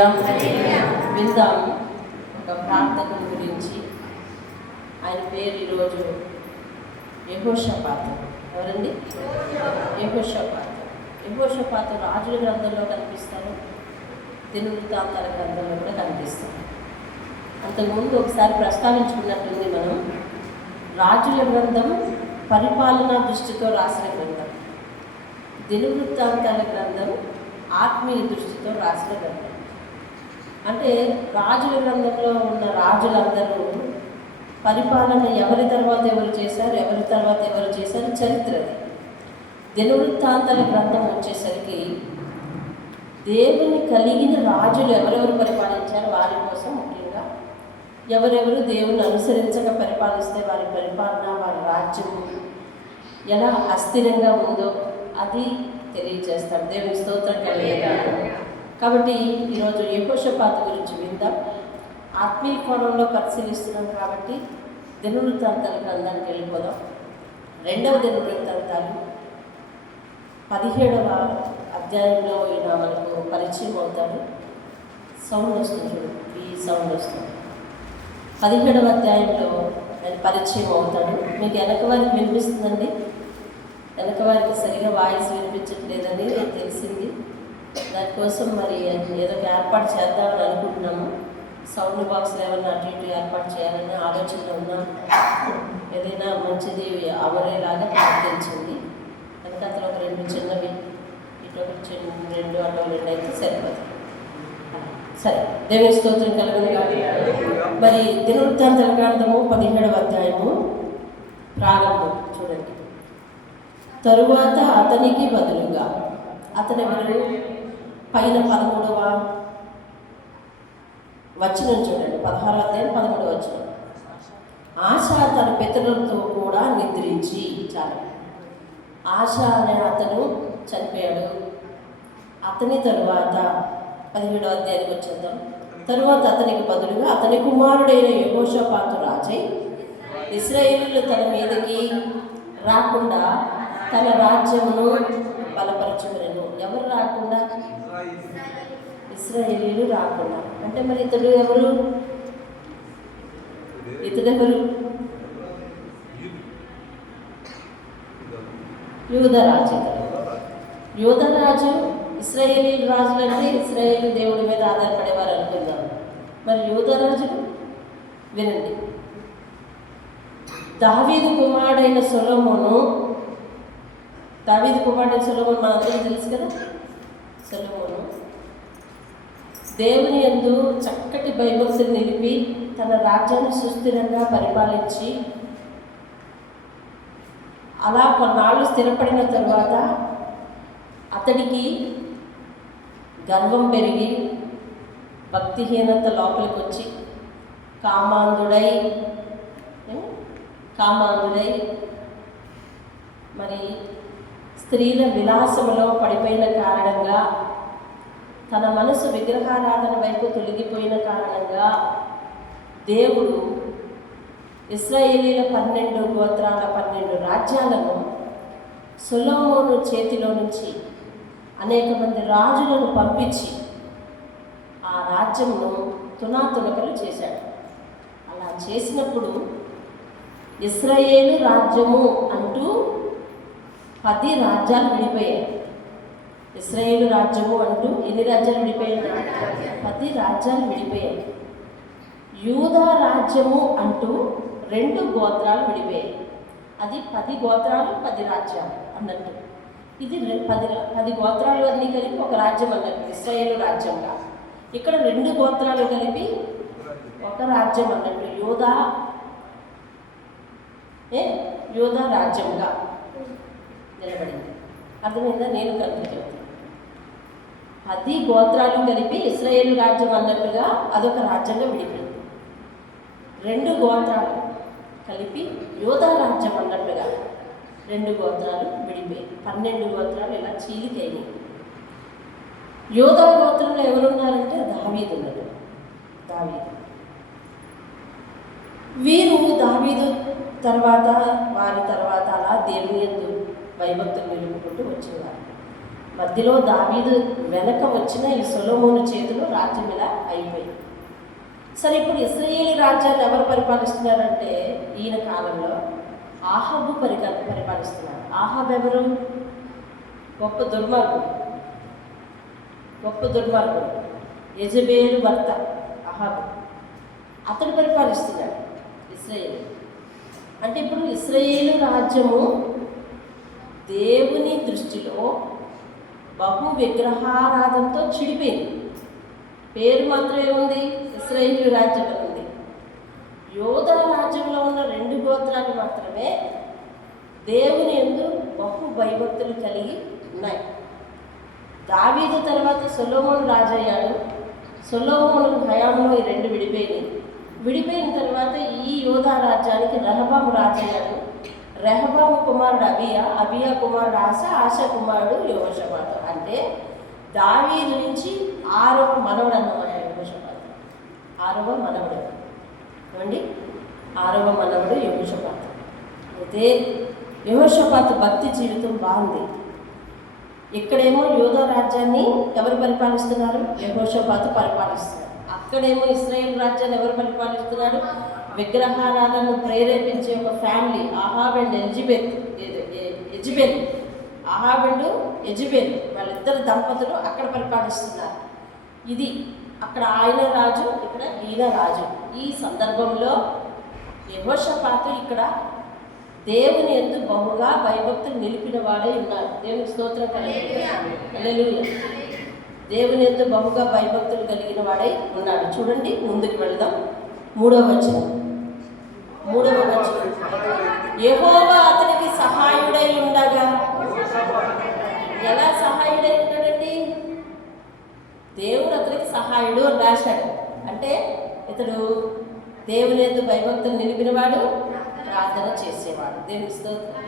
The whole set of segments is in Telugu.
హల్లెలూయా. విందాం ఒక ప్రార్థన గురించి. ఆయన పేరు ఈరోజు యెహోషాపాతు. ఎవరండి? యెహోషాపాతు. యెహోషాపాతు రాజుల గ్రంథంలో కనిపిస్తారు, దినవృత్తాంతాల గ్రంథంలో కూడా కనిపిస్తారు. అంతకుముందు ఒకసారి ప్రస్తావించుకున్నట్టుంది మనం. రాజుల గ్రంథం పరిపాలనా దృష్టితో రాసిన గ్రంథం, దినవృత్తాంతాల గ్రంథం ఆత్మీయ దృష్టితో రాసిన గ్రంథం. అంటే రాజుల గ్రంథంలో ఉన్న రాజులందరూ పరిపాలన ఎవరి తర్వాత ఎవరు చేశారు చరిత్రది. దినవృత్తాంతాల గ్రంథం వచ్చేసరికి దేవుని కలిగిన రాజులు ఎవరెవరు పరిపాలించారో వారి కోసం, ముఖ్యంగా ఎవరెవరు దేవుని అనుసరించక పరిపాలిస్తే వారి పరిపాలన, వారి రాజ్యము ఎలా అస్థిరంగా ఉందో అది తెలియజేస్తాడు. దేవుని స్తోత్రం కలిగేవాడు. కాబట్టి ఈరోజు యెహోషాపాతు గురించి విందాం. ఆత్మీయ కోణంలో పరిశీలిస్తున్నాం కాబట్టి దినవృత్తాంతాల గ్రంథానికి వెళ్ళిపోదాం. 2వ దినవృత్తాంతాలు 17వ అధ్యాయంలో ఈయన మనకు పరిచయం అవుతాడు. సౌండ్ వస్తుంది, ఈ సౌండ్ వస్తుంది. 17వ అధ్యాయంలో ఆయన పరిచయం అవుతాడు. మీకు వెనక వారికి వినిపిస్తుందండి? వెనక వారికి సరిగా వాయిస్ వినిపించట్లేదని తెలిసింది. దానికోసం మరి ఏదో ఏర్పాటు చేద్దామని అనుకుంటున్నాము. సౌండ్ బాక్స్లు ఏమన్నా అటు ఇటు ఏర్పాటు చేయాలని ఆలోచనలో ఉన్నాం. ఏదైనా మంచిది అవరేలాగా ప్రార్థించింది. వెనకాతలో ఒక 2 చిన్నవి, ఇటు ఒక చిన్న 2 అటు 2 అయితే సరిపోతుంది. సరే, దేవుని స్తోత్రం కలుగును కాదు. మరి దినవృత్తాంతాల గ్రంథము 17వ అధ్యాయము ప్రారంభం చూడండి. తరువాత అతనికి బదులుగా, అతని ఎవరు? పైన 13వ వచనం చూడండి, 16వ అధ్యాయం 13వ వచనం. ఆశ తన పితరులతో కూడా నిద్రించి, చాలు. ఆశ అనే అతను చనిపోయాడు. అతని తరువాత 17వ అధ్యాయానికి వచ్చేద్దాం. తరువాత అతనికి బదులుగా అతని కుమారుడైన యెహోషాపాతు రాజై ఇశ్రాయేలీయులు తన మీదకి రాకుండా తన రాజ్యమును బలపరచుకునేను. ఎవరు రాకుండా? ఇశ్రాయేలీయులు రాకుండా. అంటే మరి ఇతడెవరు? యూదరాజు. యూదరాజు ఇశ్రాయేలీ రాజులు అంటే ఇశ్రాయేలు దేవుడి మీద ఆధారపడేవారు అనుకుందాం. మరి యూదరాజులు వినండి. దావీదు కుమారుడైన సొలొమోను మనందరికీ తెలుసు కదా. సొలొమోను దేవుని యందు చక్కటి భయభక్తులు నిలిపి తన రాజ్యాన్ని సుస్థిరంగా పరిపాలించి అలా కొన్నాళ్ళు స్థిరపడిన తరువాత అతడికి గర్వం పెరిగి భక్తిహీనత లోపలికి వచ్చి కామాంధుడై మరి స్త్రీల విలాసములో పడిపోయిన కారణంగా, తన మనసు విగ్రహారాధన వైపు తొలగిపోయిన కారణంగా దేవుడు ఇశ్రాయేలీల 12 గోత్రాల 12 రాజ్యాలను సొలొమోను చేతిలో నుంచి అనేక మంది రాజులను పంపించి ఆ రాజ్యమును తునాతునకలు చేశాడు. అలా చేసినప్పుడు ఇశ్రాయేలు రాజ్యము అంటూ 10 రాజ్యాలు విడిపోయాయి. ఇశ్రాయేలు రాజ్యము అంటూ ఎన్ని రాజ్యాలు విడిపోయాయి? 10 రాజ్యాలు విడిపోయాయి. యూదా రాజ్యము అంటూ 2 గోత్రాలు విడిపోయాయి. అది 10 గోత్రాలు 10 రాజ్యాలు అన్నట్టు. ఇది 10 గోత్రాలు అన్నీ కలిపి ఒక రాజ్యం అన్నట్టు, ఇశ్రాయేలు రాజ్యంగా. ఇక్కడ 2 గోత్రాలు కలిపి ఒక రాజ్యం అన్నట్టు, యూదా రాజ్యంగా నిలబడింది. అర్థమైందా? నేను కన్ఫ్యూజ్ అవుతాను. 10 గోత్రాలు కలిపి ఇశ్రాయేలు రాజ్యం అన్నట్టుగా అదొక రాజ్యంగా విడిపోయింది. 2 గోత్రాలు కలిపి యూదా రాజ్యం అన్నట్టుగా 2 గోత్రాలు విడిపోయాయి. 12 గోత్రాలు ఇలా చీలికైనాయి. యూదా గోత్రంలో ఎవరున్నారంటే దావీదు ఉన్నాడు. వీరు దావీదు వారి తర్వాత అలా దేవుని యందు భయభక్తులు నిలుపుకుంటూ వచ్చేవారు. మధ్యలో దావీదు వెనక వచ్చిన ఈ సొలొమోను చేతిలో రాజ్యం ఇలా అయిపోయింది. సరే, ఇప్పుడు ఇశ్రాయేలు రాజ్యాన్ని ఎవరు పరిపాలిస్తున్నారంటే ఈయన కాలంలో ఆహాబు పరిపాలిస్తున్నారు. ఆహాబు ఎవరు? గొప్ప దుర్మార్గుడు యెజబేలు భర్త ఆహాబు. అతడు పరిపాలిస్తున్నాడు ఇశ్రాయేలు. అంటే ఇప్పుడు ఇశ్రాయేలు రాజ్యము దేవుని దృష్టిలో బహు విగ్రహారాధనతో చిడిపోయింది. పేరు మాత్రం ఏముంది? ఇశ్రాయేలు రాజ్యం ఉంది. యోధా రాజ్యంలో ఉన్న 2 గోత్రాలు మాత్రమే దేవుని యందు బహు భయభక్తులు కలిగి ఉన్నాయి. దావీదు తర్వాత సొలొమోను రాజయ్యాడు. సొలొమోను హయాంలో ఈ 2 విడిపోయిన తర్వాత ఈ యోధా రాజ్యానికి రెహబాము రాజయ్యాడు. రెహబాము కుమారుడు అబియా కుమారుడు ఆస కుమారుడు యెహోషాపాతు. అంటే దావీదు నుంచి 6వ మనవడు అన్నమాట యెహోషాపాతు. 6వ మనవడు ఏమండి? 6వ మనవడు యెహోషాపాతు. అయితే యెహోషాపాతు భక్తి జీవితం బాగుంది. ఇక్కడేమో యోధా రాజ్యాన్ని ఎవరు పరిపాలిస్తున్నారు? యెహోషాపాతు పరిపాలిస్తున్నారు. అక్కడేమో ఇశ్రాయేలు రాజ్యాన్ని ఎవరు పరిపాలిస్తున్నారు? విగ్రహారాధనను ప్రేరేపించే ఒక family Ahab and Jezebel. Ahab and Jezebel వాళ్ళిద్దరు దంపతులు అక్కడ పరిపాలిస్తున్నారు. ఇది అక్కడ ఆయన రాజు, ఇక్కడ ఈయన రాజు. ఈ సందర్భంలో యెహోషాపాతు ఇక్కడ దేవుని యందు బహుగా భయభక్తులు నిలిపిన వాడే ఉన్నాడు. దేవునికి స్తోత్రం హల్లెలూయా. దేవుని యందు బహుగా భయభక్తులు కలిగిన వాడై ఉన్నాడు. చూడండి, ముందుకు వెళదాం. 3వ వచనం. యెహోవా అతనికి సహాయుడై ఉండగా. ఎలా సహాయుడై ఉన్నాడండి? దేవుడు అతనికి సహాయుడు అని రాశాడు. అంటే ఇతడు దేవుని యందు భయభక్తులు నిలిపినవాడు, ప్రార్థన చేసేవాడు. దేవుని స్తోత్రం.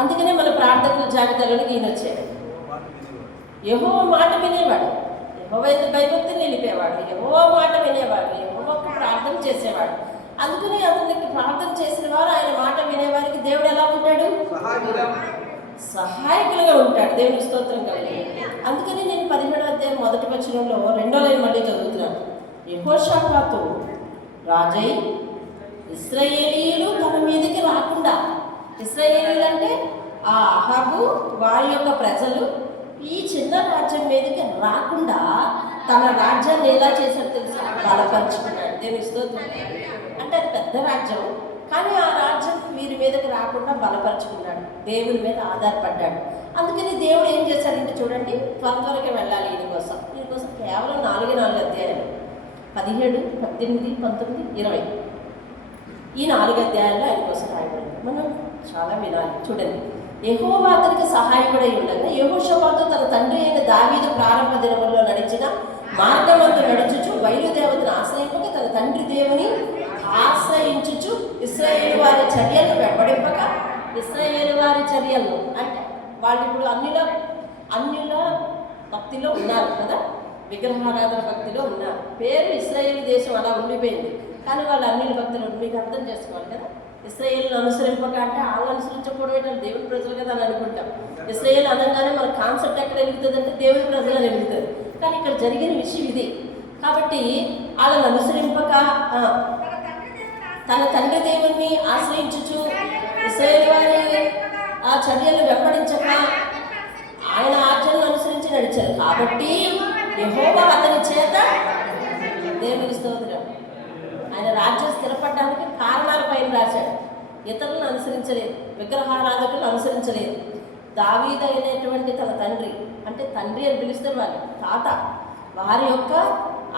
అందుకనే మన ప్రార్థనల జాబితాలోకి ఈయన వచ్చాడు. యెహోవా మాట వినేవాడు, యెహోవా యందు భయభక్తులు నిలిపేవాడు, యెహోవా మాట వినేవాడు, యెహోవాకు ప్రార్థన చేసేవాడు. అందుకని అతనికి ప్రార్థన చేసిన వారు, ఆయన మాట వినేవారికి దేవుడు ఎలా ఉంటాడు? సహాయకులుగా ఉంటాడు. దేవుని స్తోత్రం కలిగి. అందుకని నేను 17వ అధ్యాయం 1వ వచనంలో 2వ లైన్ మళ్ళీ చదువుతున్నాను. యెహోషాపాతు రాజై ఇశ్రాయేలీయులు తన మీదకి రాకుండా, ఇశ్రాయేలీయులు అంటే ఆ అహాబు వారి యొక్క ప్రజలు ఈ చిన్న రాజ్యం మీదకి రాకుండా తన రాజ్యాన్ని ఎలా చేశారు తెలుసా? బలపరుచుకున్నాడు. దేవుని స్తోత్రం. అంటే అది పెద్ద రాజ్యం, కానీ ఆ రాజ్యం వీరి మీదకి రాకుండా బలపరుచుకున్నాడు. దేవుని మీద ఆధారపడ్డాడు. అందుకని దేవుడు ఏం చేశాడంటే చూడండి, త్వరగా వెళ్ళాలి. దీనికోసం కేవలం 4 అధ్యాయాలు 17, 18, 19, 20 ఈ 4 అధ్యాయాల్లో ఆయన కోసం రాయబడింది. మనం చాలా వినాలి. చూడండి, యెహోవా అతనికి సహాయకుడై ఉండగా యెహోషాపాతు తన తండ్రి అయిన దావీదు ప్రారంభ దినములలో నడిచిన మార్గమందు నడుచుచు బయలుదేవతను ఆశ్రయింపక తన తండ్రి దేవుని ఆశ్రయించుచు ఇశ్రాయేలు వారి చర్యలను వెంబడింపక. ఇశ్రాయేలు వారి చర్యలను అంటే వాళ్ళు ఇప్పుడు అన్యుల భక్తిలో ఉన్నారు కదా, విగ్రహారాధన భక్తిలో ఉన్నారు. పేరు ఇశ్రాయేలు దేశం అలా ఉండిపోయింది, కానీ వాళ్ళు అన్యుల భక్తులు. మీకు అర్థం చేసుకోవాలి కదా. ఇశ్రాయేలును అనుసరింపక అంటే వాళ్ళు అనుసరించకపోవడం ఏంటంటే దేవుని ప్రజలు కదా అని అనుకుంటాం. ఇశ్రాయేలు అనగానే మన కాన్సెప్ట్ ఎక్కడ ఎదుగుతుంది అంటే దేవుని ప్రజలు అని ఎదుగుతుంది. కానీ ఇక్కడ జరిగిన విషయం ఇది. కాబట్టి వాళ్ళని అనుసరింపక తన తండ్రి దేవుణ్ణి ఆశ్రయించుచు ఇశ్రాయేలు వారి ఆ చర్యలు వెంబడించక ఆయన ఆజ్ఞలను అనుసరించి నడిచారు. కాబట్టి యెహోవా అతని చేత, దేవుని స్తోత్రం, ఆయన రాజ్యం స్థిరపడడానికి కారణాల పైన రాశాడు. ఇతరులను అనుసరించలేదు, విగ్రహారాధకులను అనుసరించలేదు. దావీదు అయినటువంటి తన తండ్రి, అంటే తండ్రి అని పిలిస్తే వాళ్ళు తాత, వారి యొక్క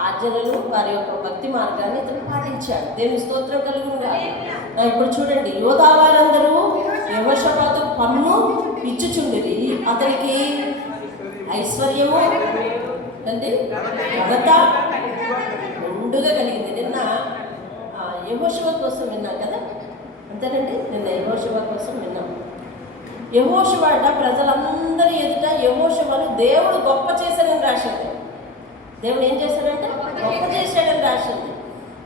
ఆజ్ఞలను, వారి యొక్క భక్తి మార్గాన్ని ఇతను పాటించాడు. దేవుని స్తోత్రం కలుగునుగా. ఇప్పుడు చూడండి, యోధా వారందరూ యెహోషాపాతు పన్ను ఇచ్చుచుండిరి. అతనికి ఐశ్వర్యము అంటే ఘనత రెండుగా కలిగింది. నిన్న యెహోషువ కోసం విన్నాం కదా, అంతేనండి. నిన్న యెహోషువ కోసం విన్నాం. యెహోషువ ప్రజలందరి ఎదుట యెహోషువను దేవుడు గొప్ప చేశాడని రాసింది. దేవుడు ఏం చేశాడంటే గొప్ప చేశాడని రాసింది.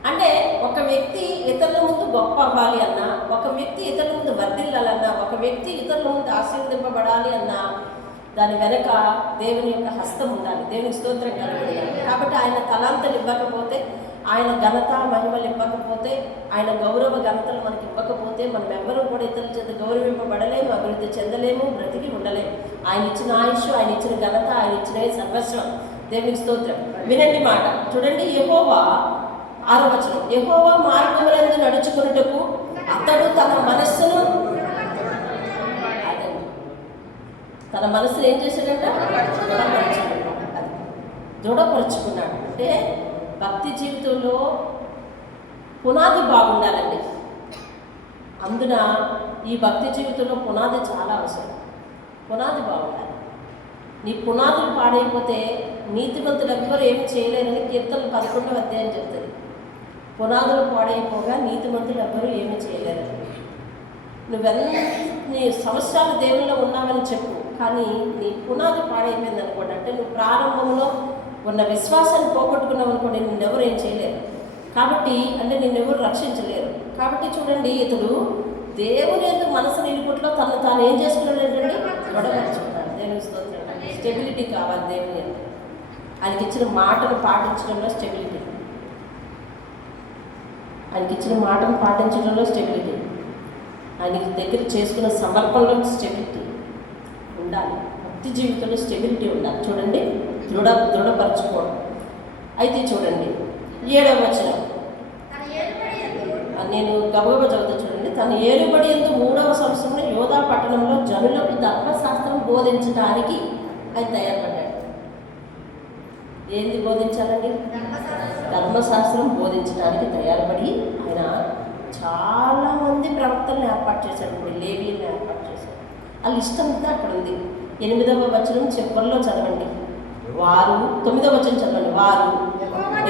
అంటే ఒక వ్యక్తి ఇతరుల ముందు గొప్ప అవ్వాలి అన్నా, ఒక వ్యక్తి ఇతరుల ముందు వర్ధిల్లాలన్నా, ఒక వ్యక్తి ఇతరుల ముందు ఆశీర్వదింపబడాలి అన్నా దాని వెనక దేవుని యొక్క హస్తం ఉండాలి. దేవుని స్తోత్రం కలుగుతుంది. కాబట్టి ఆయన తలాంతలు ఇవ్వకపోతే, ఆయన ఘనత మహిమలు ఇవ్వకపోతే, ఆయన గౌరవ ఘనతలు మనకి ఇవ్వకపోతే మనం ఎవ్వరూ కూడా ఇతరుల చేత గౌరవింపబడలేము, అభివృద్ధి చెందలేము, బ్రతికి ఉండలేము. ఆయన ఇచ్చిన ఆయుష్, ఆయన ఇచ్చిన ఘనత, ఆయన ఇచ్చిన సర్వస్వం. దేవునికి స్తోత్రం. వినండి మాట చూడండి. యెహోవా 6వ వచనం, యెహోవా మార్గములందు నడుచుకొనుటకు అతడు తన మనస్సును తన మనసును ఏం చేశాడంట? దృఢపరుచుకున్నాడు. అంటే భక్తి జీవితంలో పునాది బాగుండాలండి. అందున ఈ భక్తి జీవితంలో పునాది చాలా అవసరం. పునాది బాగుండాలి. నీ పునాదులు పాడైపోతే నీతిమంతులు ఎవ్వరు ఏమి చేయలేరని కీర్తనలు 11వ అధ్యాయం చెప్తుంది. పునాదులు పాడైపోగా నీతిమంతులు ఎవ్వరూ ఏమీ చేయలేరు. నీ సంవత్సరాలు దేవుల్లో ఉన్నామని చెప్పు, కానీ నీ పునాది పాడైపోయింది అనుకోండి, అంటే నువ్వు ప్రారంభంలో ఉన్న విశ్వాసాన్ని పోగొట్టుకున్నావు అనుకోండి, నిన్నెవరు ఏం చేయలేరు. కాబట్టి అంటే నిన్నెవరు రక్షించలేరు. కాబట్టి చూడండి, ఇతడు దేవుని యొక్క మనసు నిలుపుట్లో తను తాను ఏం చేసుకున్నాడు ఏంటండి? గొడవచ్చుకున్నాడు. దేవుని స్తోత్రం. స్టెబిలిటీ కావాలి దేవుని యొక్క. ఆయనకి ఇచ్చిన మాటను పాటించడంలో స్టెబిలిటీ, ఆయనకి ఇచ్చిన మాటను పాటించడంలో స్టెబిలిటీ, ఆయనకి దగ్గర చేసుకున్న సమర్పణలో స్టెబిలిటీ ఉండాలి. భక్తి జీవితంలో స్టెబిలిటీ ఉండాలి. చూడండి, దృఢపరచుకోవడం. అయితే చూడండి 7వ వచనం, నేను గబగబ చదువుతా చూడండి. తన ఏలుబడి యందు 3వ సంవత్సరంలో యోధా పట్టణంలో జనులకు ధర్మశాస్త్రం బోధించడానికి ఆయన తయారుపడ్డాడు. ఏంది బోధించాలండి? ధర్మశాస్త్రం బోధించడానికి తయారుపడి ఆయన చాలామంది ప్రవక్తలను ఏర్పాటు చేశాడు. లేవీయులను ఏర్పాటు చేశాడు. ఆ లిస్ట్ అంతా అక్కడ ఉంది. 8వ వచనం చివరిలో చదవండి. 9వ వచనం చదవండి. వారు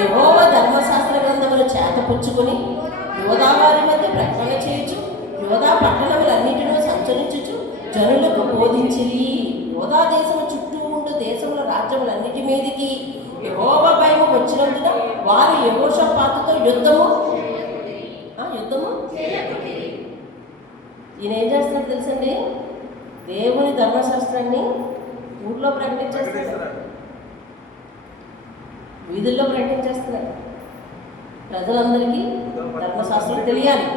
యెహోవా ధర్మశాస్త్ర గ్రంథమును చేతపుచ్చుకొని యోధా వారి మధ్య ప్రకటన చేయొచ్చు, యోధా పట్టణములన్నిటిలో సంచరించుచు జనులకు బోధించిరి. యోధా దేశము చుట్టూ ఉండు దేశముల రాజ్యములన్నిటి మీదికి యెహోవా భయము వచ్చినందున వారు యెహోషాపాతుతో యుద్ధము ఈయన ఏం చేస్తున్నాడు తెలుసండి? దేవుని ధర్మశాస్త్రాన్ని ఊళ్ళో ప్రకటించేస్తున్నాడు, వీధుల్లో ప్రకటించేస్తున్నాడు. ప్రజలందరికీ ధర్మశాస్త్రం తెలియాలి.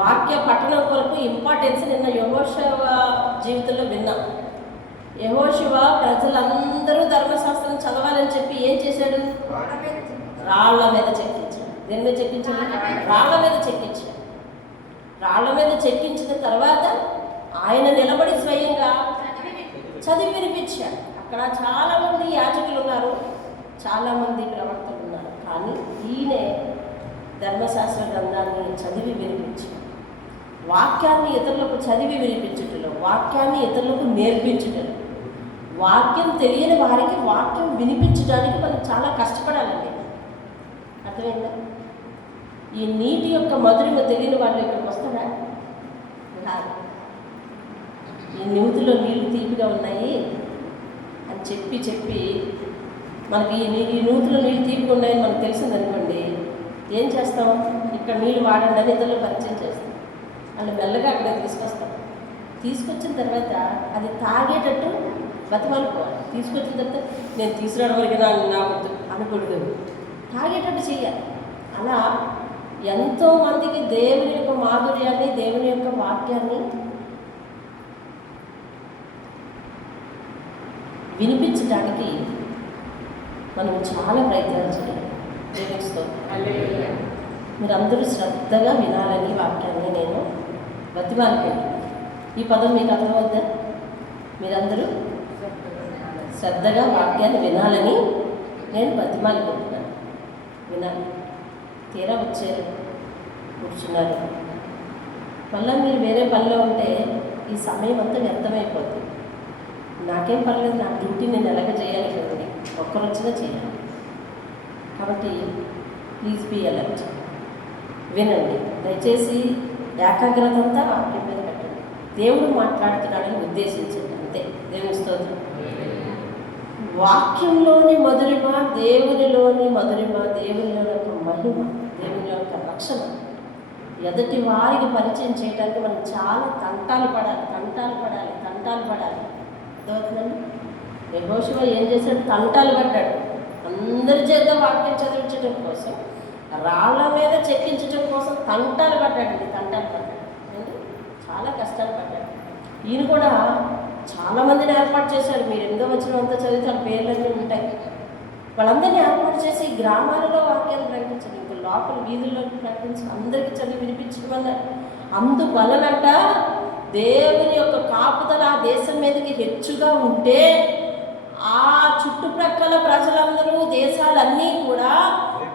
వాక్య పఠనం కొరకు ఇంపార్టెన్స్ నిన్న యెహోషువ జీవితంలో విన్నాం. యెహోషువ ప్రజలందరూ ధర్మశాస్త్రం చదవాలని చెప్పి ఏం చేశాడు? రాళ్ల మీద చెక్కించాడు. దేని మీద చెక్కించాడు? రాళ్ల మీద చెక్కించాడు. రాళ్ల మీద చెక్కించిన తర్వాత ఆయన నిలబడి స్వయంగా చదివి వినిపించాడు. అక్కడ చాలామంది యాజకులు ఉన్నారు, చాలామంది ప్రవక్తలు ఉన్నారు, కానీ ఈయనే ధర్మశాస్త్ర గ్రంథాన్ని చదివి వినిపించాడు. వాక్యాన్ని ఇతరులకు చదివి వినిపించటంలో, వాక్యాన్ని ఇతరులకు నేర్పించటం, వాక్యం తెలియని వారికి వాక్యం వినిపించడానికి మనం చాలా కష్టపడాలండి. అర్థమైందా? ఈ నీటి యొక్క మధురిమ తెలియని వాళ్ళు ఇక్కడికి వస్తారా? రాదు. ఈ నూతిలో నీళ్లు తీపిగా ఉన్నాయి అని చెప్పి మనకి ఈ నూతిలో నీళ్ళు తీపిగా ఉన్నాయని మనకు తెలిసిందనుకోండి, ఏం చేస్తాం? ఇక్కడ నీళ్ళు వాడండి అని ఇతరులు పరిచయం చేస్తాం. వాళ్ళు మెల్లగా అక్కడ తీసుకొస్తాం. తీసుకొచ్చిన తర్వాత అది తాగేటట్టు బతిమాలుకోవాలి. తీసుకొచ్చిన తర్వాత నేను తీసుకురావడం వరకు నా వద్దు అనకూడదు, తాగేటట్టు చేయాలి. అలా ఎంతోమందికి దేవుని యొక్క మాధుర్యాన్ని, దేవుని యొక్క వాక్యాన్ని వినిపించడానికి మనం చాలా ప్రయత్నాలు చేయాలి. దేవునితో మీరందరూ శ్రద్ధగా వినాలని వాక్యాన్ని నేను బతిమాలుకుంటున్నాను. ఈ పదం మీకు అర్థమవుద్దా? మీరందరూ శ్రద్ధగా వాక్యాన్ని వినాలని నేను బతిమాలుకుంటున్నాను. వినాలి. తీరా వచ్చారు, కూర్చున్నారు, మళ్ళీ మీరు వేరే పనిలో ఉంటే ఈ సమయం అంతా వ్యర్థమైపోతుంది. నాకేం పర్లేదు, నా డ్యూటీ నేను ఎలాగ చేయాలి కదండి, ఒక్కరొచ్చినా చేయాలి. కాబట్టి ప్లీజ్ బీ అలర్ట్. వినండి, దయచేసి ఏకాగ్రత అంతా వాక్యం మీద పెట్టండి. దేవుడు మాట్లాడుతున్నాడని ఉద్దేశించండి, అంతే. దేవుని స్తోత్రం. వాక్యంలోని మధురిమ, దేవునిలోని మధురిమ, దేవుని యొక్క మహిమ, దేవుని యొక్క రక్షణ ఎదుటి వారికి పరిచయం చేయడానికి మనం చాలా తంటాలు పడాలి. అర్థమవుతుందండి. యెహోషువ ఏం చేశాడు? తంటాలు పడ్డాడు. అందరి చేత వాక్యం చదివించడం కోసం, రాళ్ళ మీద చెక్కించడం కోసం తంటాలు పడ్డాడు. చాలా కష్టాలు పడ్డాడు. ఈయన కూడా చాలామందిని ఏర్పాటు చేశారు. మీరు 8వ వచనం అంతా చదివితే వాళ్ళ పేర్లన్నీ ఉంటాయి. వాళ్ళందరినీ ఏర్పాటు చేసి గ్రామాలలో వాక్యాలు ప్రకటించారు. ఇంకా లోపల వీధుల్లోకి ప్రకటించి అందరికీ చదివి వినిపించడం వల్ల అందువలనంట దేవుని యొక్క కాపుదల ఆ దేశం మీదకి హెచ్చుగా ఉంటే ఆ చుట్టుప్రక్కల ప్రజలందరూ దేశాలన్నీ కూడా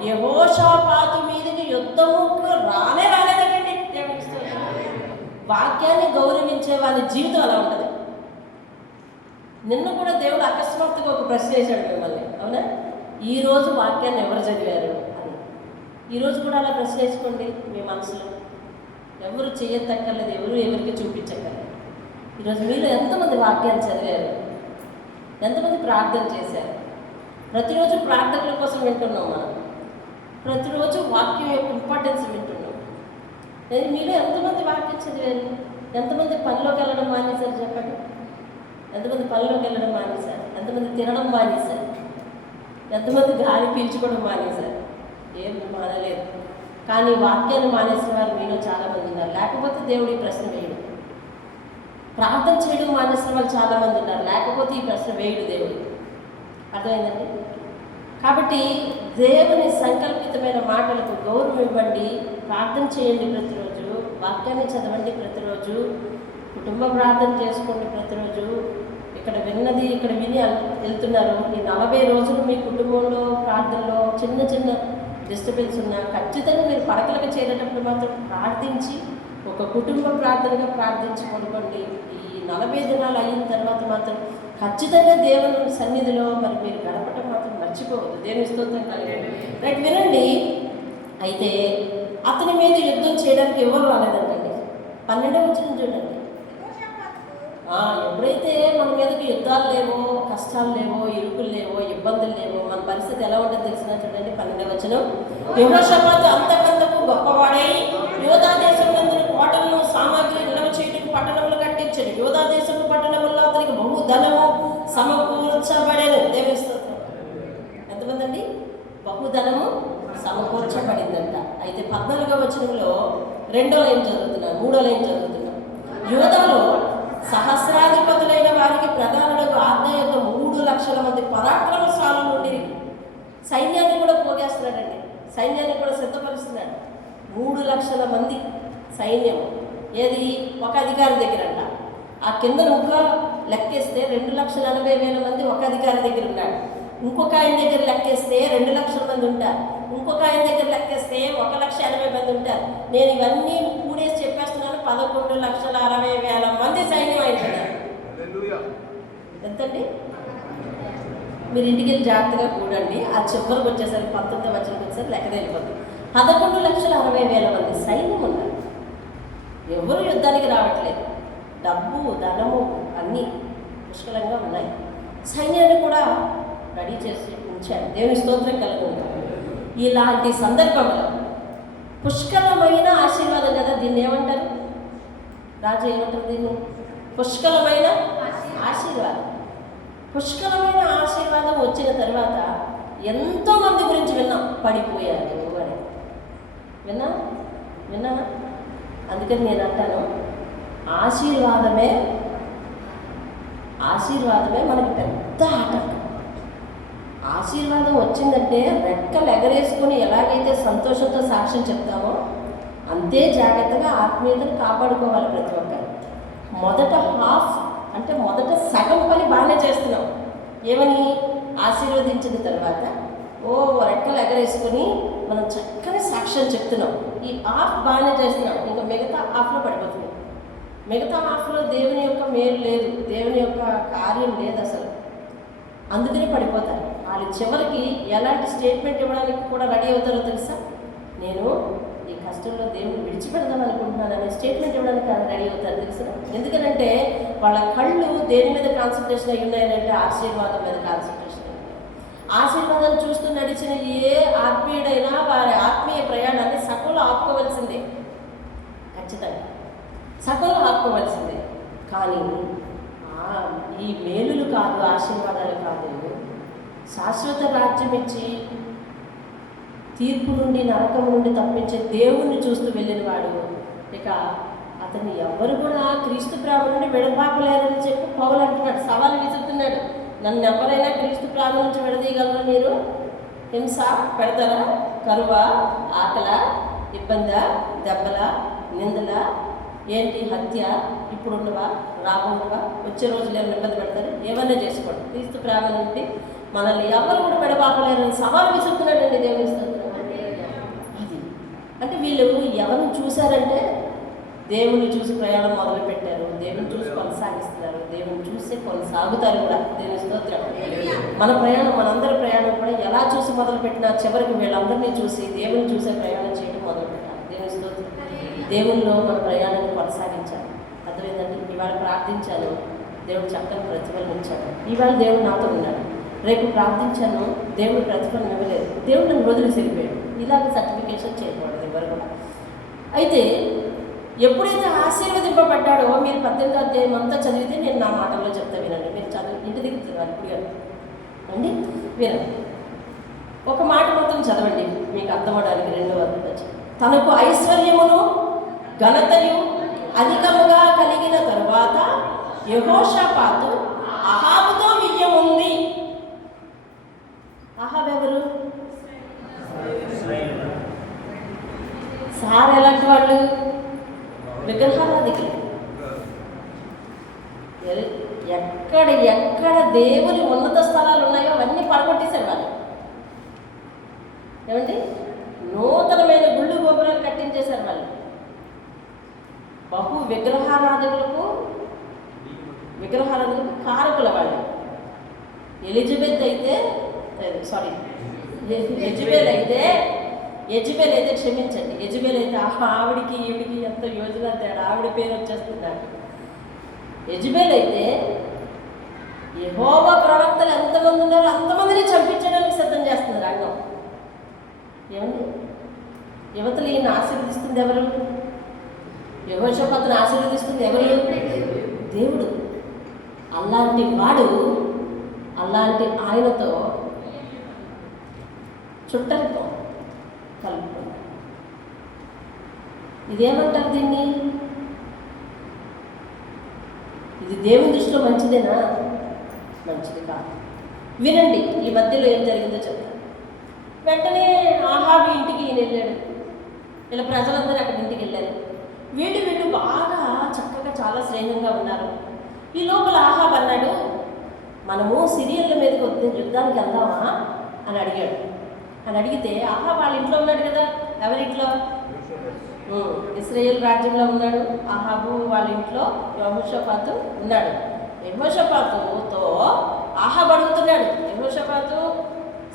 యెహోషాపాతు మీదకి యుద్ధముకు రాలేదండి. వాక్యాన్ని గౌరవించే వాళ్ళ జీవితం అలా ఉంటుంది. నిన్న కూడా దేవుడు అకస్మాత్తుగా ఒక ప్రశ్న వేశాడు మిమ్మల్ని, అవునా? ఈరోజు వాక్యాన్ని ఎవరు చదివారు అని. ఈరోజు కూడా అలా ప్రశ్న వేసుకోండి మీ మనసులో. ఎవరు చేయతక్కర్లేదు, ఎవరికి చూపించక్కర్లేదు. ఈరోజు మీరు ఎంతమంది వాక్యాన్ని చదివారు? ఎంతమంది ప్రార్థన చేశారు? ప్రతిరోజు ప్రార్థనల కోసం వింటున్నాం మనం. ప్రతిరోజు వాక్యం యొక్క ఇంపార్టెన్స్ వింటున్నాం. మీరు ఎంతమంది వాక్యం చదివారు? ఎంతమంది పనిలోకి వెళ్ళడం మానేశారు చెప్పండి? ఎంతమంది పనిలోకి వెళ్ళడం మానేశారు? ఎంతమంది తినడం మానేశారు? ఎంతమంది గాలి పీల్చుకోవడం మానేశారు? ఏం మానలేదు. కానీ వాక్యాన్ని మానేసిన వారు మీలో చాలామంది ఉన్నారు. లేకపోతే దేవుడు ఈ ప్రశ్న వేయడు. ప్రార్థన చేయడం మానేసిన వాళ్ళు చాలామంది ఉన్నారు. లేకపోతే ఈ ప్రశ్న వేయడు దేవుడు. అర్థమైందండి? కాబట్టి దేవుని సంకల్పితమైన మాటలకు గౌరవం ఇవ్వండి. ప్రార్థన చేయండి ప్రతిరోజు. వాక్యాన్ని చదవండి ప్రతిరోజు. కుటుంబ ప్రార్థన చేసుకోండి ప్రతిరోజు. ఇక్కడ విన్నది ఇక్కడ విని వెళ్తున్నారు. ఈ 40 రోజులు మీ కుటుంబంలో ప్రార్థనలో చిన్న చిన్న డిస్టర్బెన్స్ ఉన్నా ఖచ్చితంగా మీరు పడకలకు చేరేటప్పుడు మాత్రం ప్రార్థించి ఒక కుటుంబ ప్రార్థనగా ప్రార్థించి పడుకోండి. ఈ 40 దినాలు అయిన తర్వాత మాత్రం ఖచ్చితంగా దేవుని సన్నిధిలో మరి మీరు గడపటం మాత్రం మర్చిపోవద్దు. దేవుని స్తోత్రం కలగండి. రైట్, వినండి. అయితే అతని మీద యుద్ధం చేయడానికి ఎవరు రాలేదంటండి. 12వ వచనం చూడండి. ఎప్పుడైతే మన మీదకి యుద్ధాలు లేవో, కష్టాలు లేవో, ఇరుకులు లేవో, ఇబ్బందులు లేవో, మన పరిస్థితి ఎలా ఉంటుందో తెలిసిన చూడండి. 12వ వచనం. యెహోషాపాతు అంతకంతకు గొప్పవాడై యోధా దేశములందరూ కోటలను సామాగ్రి నిల్వ చేయడానికి పట్టణములు కట్టించాడు. యోధా దేశము పట్టణముల్లో అతనికి బహుధనము సమకూర్చబడేను. దేవుని స్తోత్రం. ఎంతమంది అండి? బహుధనము సమకూర్చబడిందంట. అయితే 14వ వచనంలో 2వ లైన్ చదువుతున్నాను, 3వ లైన్ చదువుతున్నాను. యోధాలో సహస్రాధిపతులైన వారికి ప్రధానులకు ఆజ్ఞ యొక్క 3 లక్షల మంది పరాక్రమశాలు నుండి సైన్యాన్ని కూడా పోగేస్తున్నాడండి. సైన్యాన్ని కూడా సిద్ధపరుస్తున్నాడు. 3 లక్షల మంది సైన్యం. ఏది? ఒక అధికారి దగ్గర అంట. ఆ కింద ఇంకా లెక్కేస్తే 2,80,000 మంది ఒక అధికారి దగ్గర ఉన్నాడు. ఇంకొక ఆయన దగ్గర లెక్కేస్తే 2 లక్షల మంది ఉంటారు. ఇంకొక ఆయన దగ్గర లెక్కేస్తే 1,80,000 మంది ఉంటారు. నేను ఇవన్నీ కూడేసి చెప్పేస్తున్నాను. 11,60,000 మంది సైన్యం అయిపోయారు. ఎంతండి? మీరు ఇంటికి వెళ్ళి జాగ్రత్తగా కూడండి. ఆ చివరికి వచ్చేసరికి 19వ వచనం వచ్చేసరికి లెక్క తెలిపోతుంది. 11,60,000 మంది సైన్యం ఉన్నారు. ఎవరు యుద్ధానికి రావట్లేదు. డబ్బు, ధనము అన్నీ పుష్కలంగా ఉన్నాయి. సైన్యాన్ని కూడా రెడీ చేసి ఉంచారు. దేవుని స్తోత్రం కలుగుతుంది. ఇలాంటి సందర్భంలో పుష్కలమైన ఆశీర్వాదం కదా. దీన్ని ఏమంటారు? రాజు ఏమంటారు దీన్ని? పుష్కలమైన ఆశీర్వాదం. పుష్కలమైన ఆశీర్వాదం వచ్చిన తర్వాత ఎంతోమంది గురించి విన్నాం. పడిపోయారు అని విన్నా. అందుకని నేను అంటాను, ఆశీర్వాదమే మనకి పెద్ద ఆటంకం. ఆశీర్వాదం వచ్చిందంటే రెక్కలు ఎగరేసుకొని ఎలాగైతే సంతోషంతో సాక్ష్యం చెప్తామో అంతే జాగ్రత్తగా ఆత్మీయతను కాపాడుకోవాలి ప్రతి ఒక్కరు. మొదట హాఫ్ అంటే మొదట సగం పని బాగానే చేస్తున్నాం. ఏమని? ఆశీర్వదించిన తర్వాత రెక్కలు ఎగరేసుకొని మనం చక్కని సాక్ష్యం చెప్తున్నాం. ఈ హాఫ్ బాగానే చేస్తున్నాం. ఇంకా మిగతా హాఫ్లో పడిపోతున్నాం. మిగతా హాఫ్లో దేవుని యొక్క మేలు లేదు, దేవుని యొక్క కార్యం లేదు అసలు. అందుకని పడిపోతారు. వాళ్ళు చివరికి ఎలాంటి స్టేట్మెంట్ ఇవ్వడానికి కూడా రెడీ అవుతారో తెలుసా? నేను ఈ కష్టంలో దేవుని విడిచిపెడదాం అనుకుంటున్నాను అనే స్టేట్మెంట్ ఇవ్వడానికి రెడీ అవుతారు తెలుసా? ఎందుకంటే వాళ్ళ కళ్ళు దేని మీద కాన్సన్ట్రేషన్ అయి ఉన్నాయంటే ఆశీర్వాదం మీద కాన్సన్ట్రేషన్ అయ్యి. ఆశీర్వాదం చూస్తూ నడిచిన ఏ ఆత్మీయుడైనా వారి ఆత్మీయ ప్రయాణాన్ని సగంలో ఆపుకోవాల్సిందే. ఖచ్చితంగా సగంలో ఆపుకోవాల్సిందే. కానీ ఈ మేలులు కాదు, ఆశీర్వాదాలు కాదు, శాశ్వత రాజ్యం ఇచ్చి తీర్పు నుండి నరకం నుండి తప్పించే దేవుణ్ణి చూస్తూ వెళ్ళిన వాడు ఇక అతన్ని ఎవరు కూడా క్రీస్తు ప్రేమ నుండి విడబాపలేరని చెప్పి పౌలు అంటున్నాడు, సవాలు విసురుతున్నాడు. నన్ను ఎవరైనా క్రీస్తు ప్రేమ నుంచి విడదీయగలరా? మీరు హింస పెడతారా? కరువా, ఆకల, ఇబ్బందా, దెబ్బల, నిందల, ఏంటి హత్య, ఇప్పుడున్నవా, రాబోన్నవా, వచ్చే రోజులు ఏమైనా ఇబ్బంది పెడతారు? ఏమన్నా చేసుకోండి, క్రీస్తు ప్రేమ నుండి మనల్ని ఎవరు కూడా విడబాపలేరని సవాలు విసురుతున్నాడండి దేవుని స్తోత్రం. అది అంటే వీళ్ళు ఎవరిని చూశారంటే దేవుని చూసి ప్రయాణం మొదలు పెట్టారు, దేవుని చూసి కొనసాగిస్తున్నారు, దేవుని చూసి కొనసాగుతారు కూడా. దేవుని స్తోత్రం. మన ప్రయాణం, మనందరి ప్రయాణం కూడా ఎలా చూసి మొదలు పెట్టినా చివరికి వీళ్ళందరినీ చూసి దేవుని చూసే ప్రయాణం చేయడం మొదలు పెట్టాలి. దేవుని స్తోత్రం. దేవుల్లో మన ప్రయాణాన్ని కొనసాగించాలి. అర్థమైందండి? ఇవాళ ప్రార్థించాను, దేవుడు చక్కని ప్రతిఫలం ఇచ్చాడు. ఇవాళ దేవుడు నాతో ఉన్నాడు. రేపు ప్రార్థించాను, దేవుడు ప్రతిఫలం ఇవ్వలేదు, దేవుడు నన్ను వదిలి వెళ్ళిపోయాడు. ఇలాగ సర్టిఫికేషన్ చేయకూడదు ఎవరు కూడా. అయితే ఎప్పుడైతే ఆశీర్వదింపబడ్డాడో, మీరు 18వ అధ్యాయం అంతా చదివితే నేను నా మాటల్లో చెప్తా, వినండి. మీరు చదువు ఇంటి దగ్గర చదవాలి ఇప్పుడు అండి, వినండి. ఒక మాట మొత్తం చదవండి మీకు అర్థమవడానికి. 2వ అధ్యాయం. తనకు ఐశ్వర్యమును ఘనతయు అధికముగా కలిగిన తరువాత యెహోషాపాతు అహాబుతో విజయం ఉంది. అహాబ్ ఎవరు? సార్ ఎలాంటి వాళ్ళు? విగ్రహారాధికులు. ఎక్కడ ఎక్కడ దేవుని ఉన్నత స్థలాలు ఉన్నాయో అవన్నీ పడగొట్టేశారు వాళ్ళు. ఏమండి? నూతనమైన గుళ్ళు గోపురాలు కట్టించేశారు వాళ్ళు. బహు విగ్రహారాధకులకు కారకుల వాళ్ళు. ఎలిజబెత్ అయితే యెజబెల్ అయితే క్షమించండి, యెజబెల్ అయితే ఆవిడికి ఈవిడికి ఎంత యోజన తేడా, ఆవిడ పేరు వచ్చేస్తున్నాడు. యెజబెల్ అయితే యెహోవా ప్రవక్తలు ఎంతమంది ఉన్నారో అంతమందిని చంపించడానికి సిద్ధం చేస్తున్నారు రంగం. ఏమండి? యువతలు ఈయన ఆశీర్వదిస్తుంది ఎవరు? యెహోషాపాతును ఆశీర్వదిస్తుంది ఎవరు? దేవుడు. అలాంటి వాడు, అలాంటి ఆయనతో చుట్టరికం కలుపుకుంటాడు. ఇదేమంటారు దీన్ని? ఇది దేవుని దృష్టిలో మంచిదేనా? మంచిది కాదు. వినండి, ఈ మధ్యలో ఏం జరిగిందో చెప్తాను. వెంటనే ఆహాబు ఇంటికి ఈయన వెళ్ళాడు. ఇలా ప్రజలందరూ అక్కడి ఇంటికి వెళ్ళారు. వీళ్ళు బాగా చక్కగా చాలా స్నేహంగా ఉన్నారు. ఈ లోపల ఆహాబ్ అన్నాడు, మనము సిరియన్ల మీదకి వద్ద యుద్ధానికి వెళ్దామా అని అడిగాడు. అని అడిగితే ఆహాబ్ వాళ్ళ ఇంట్లో ఉన్నాడు కదా. ఎవరింట్లో? ఇశ్రాయేల్ రాజ్యంలో ఉన్నాడు ఆహాబు. వాళ్ళ ఇంట్లో యెహోషాపాతు ఉన్నాడు. యెహోషాపాతుతో ఆహాబ్ అడుగుతున్నాడు, యెహోషాపాతు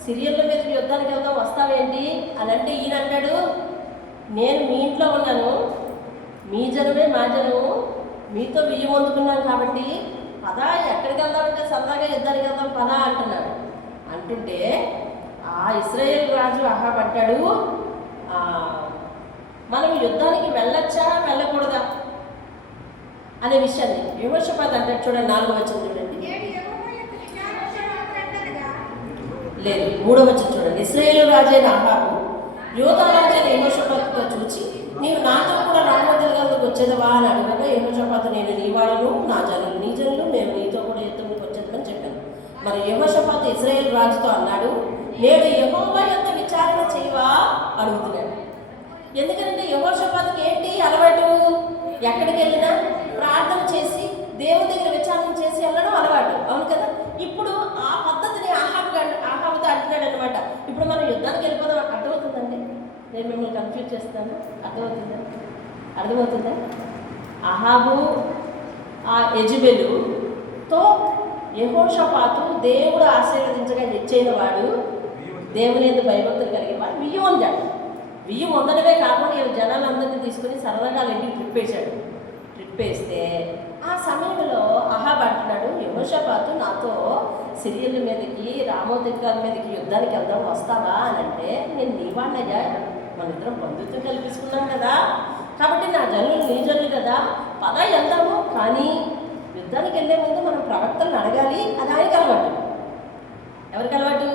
సిరియన్ల మీద యుద్ధానికి వెళ్దాం, వస్తావేంటి అని అంటే ఈయన అంటాడు, నేను మీ ఇంట్లో ఉన్నాను, మీ జనమే మా జనము, మీతో బియ్యం వండుకున్నాను కాబట్టి పదా ఎక్కడికి వెళ్దామంటే సరదాగా యుద్ధానికి వెళ్దాం పదా అంటున్నాడు. అంటుంటే ఆ ఇశ్రాయేల్ రాజు అహాబ్ అంటాడు, మనం యుద్ధానికి వెళ్ళొచ్చా వెళ్ళకూడదా అనే విషయాన్ని యెహోషాపాతు అంటాడు. చూడండి 4వ వచనం చూడండి. లేదు, 3వ వచనం చూడండి. ఇశ్రాయేలు రాజైన అహాబు యోధా రాజైన యెహోషాపాతుతో చూచి, నీవు నాతో కూడా రామోద్యోగాలకు వచ్చేదవా అని అడగగా యెహోషాపాతు, నేను నీ వాడును, నా జనులు నీ జనులు, మేము నీతో కూడా యుద్ధంలోకి వచ్చేదని చెప్పాను. మరి యెహోషాపాతు ఇశ్రాయేల్ రాజుతో అన్నాడు, నేడు యెహోవా యొక్క విచారణ చేయవా అడుగుతున్నాడు. ఎందుకంటే యెహోషాపాతుకి ఏంటి అలవాటు? ఎక్కడికి వెళ్ళినా ప్రార్థన చేసి దేవుని దగ్గర విచారణ చేసి వెళ్ళడం అలవాటు, అవును కదా. ఇప్పుడు ఆ పద్ధతిని ఆహాబుతో అంటున్నాడు అనమాట. ఇప్పుడు మనం యుద్ధానికి వెళ్ళిపోదాం. అర్థమవుతుందండి? నేను మిమ్మల్ని కన్ఫ్యూజ్ చేస్తాను. అర్థమవుతుందా? అహాబు ఆ యెజబెలుతో యెహోషాపాతు దేవుడు ఆశీర్వదించగా నిశ్చయిన వాడు, దేవుని ఎందుకు భయభక్తులు కలిగిన వాడు బియ్యం వండాడు. బియ్యం వందడమే కాకుండా ఈ జనాలందరినీ తీసుకుని సరదాగా ఇంటికి ట్రిప్ వేశాడు. ట్రిప్ వేస్తే ఆ సమయంలో అహాబ్ అంటున్నాడు, యెహోషాపాతు నాతో సిరియన్ల మీదకి రామోద్యోగాల మీదకి యుద్ధానికి వెళ్దాం, వస్తావా అని అంటే, నేను నీ వాడినయ్యా, మన ఇద్దరం బంధుత్వం కల్పించుకున్నాం కదా, కాబట్టి నా జనులు నీ జనులు కదా, పదా వెళ్దాము, కానీ యుద్ధానికి వెళ్ళే ముందు మనం ప్రవక్తలను అడగాలి, అది ఆయనకి అలవాటు. ఎవరికి అలవాటు?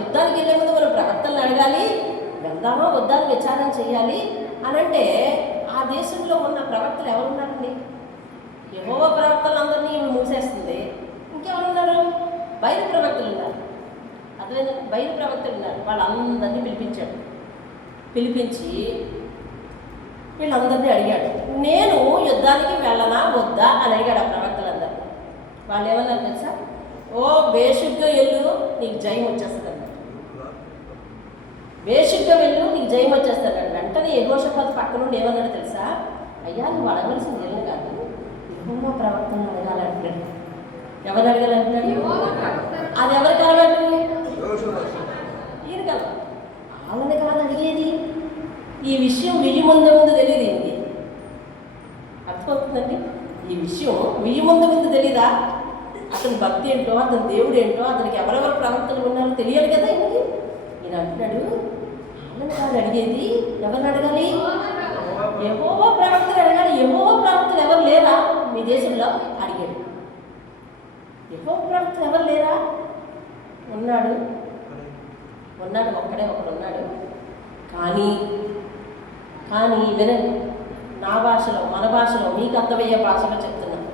యుద్ధానికి వెళ్ళే ముందు మనం ప్రవక్తలను అడగాలి, వెళ్దామా వద్దా విచారణ చేయాలి అని అంటే ఆ దేశంలో ఉన్న ప్రవక్తలు ఎవరున్నారండి? యెహోవా ప్రవక్తలందరినీ మూసేస్తుంది. ఇంకెవరున్నారు? బయలు ప్రవక్తలు ఉన్నారు. అర్థమైంది? బయలు ప్రవక్తలు ఉన్నారు. వాళ్ళందరినీ పిలిపించి వీళ్ళందరినీ అడిగాడు, నేను యుద్ధానికి వెళ్ళనా వద్దా అని అడిగాడు ఆ ప్రవక్తలందరినీ. వాళ్ళు ఏమన్నారు తెలుసా? ఓ బేషుగ్గా వెళ్ళు, నీకు జయం వచ్చేస్తుంది అన్నారు. బేషుగ్గా వెళ్ళు, నీకు జయం వచ్చేస్తుంది అన్నాడు. వెంటనే యెహోషాపాతు పక్క నుండి ఏమన్నాడు తెలుసా? అయ్యా, నువ్వు అడగాల్సింది వెళ్ళను కాదు, యెహోవా ప్రవక్తను అడగాలంటున్నాడు. ఎవరు అడగాలంటున్నాడు? అది ఎవరికి అలవాటు? ఈయన కదా, వాళ్ళని కాదు అడిగేది. ఈ విషయం వెయ్యి ముందు తెలియదు ఏంటి? అర్థమవుతుందండి? ఈ విషయం వెయ్యి ముందు తెలీదా? అతని భక్తి ఏంటో, అతని దేవుడు ఏంటో, అతనికి ఎవరెవరు ప్రవక్తలు ఉన్నారో తెలియాలి కదా. ఈయనకి ఈయన అంటున్నాడు, వాళ్ళని కాదు అడిగేది, ఎవరిని అడగాలి? యెహోవా ప్రవక్తలు అడగాలి. యెహోవా ప్రవక్తలు ఎవరు లేరా మీ దేశంలో అడిగాడు. యెహోవా ప్రవక్తలు ఎవరు లేరా? ఉన్నాడు, ఒక్కడే ఒకడు ఉన్నాడు. కానీ వినండి, నా భాషలో, మన భాషలో, మీకు అర్థమయ్యే భాషలో చెప్తున్నాను.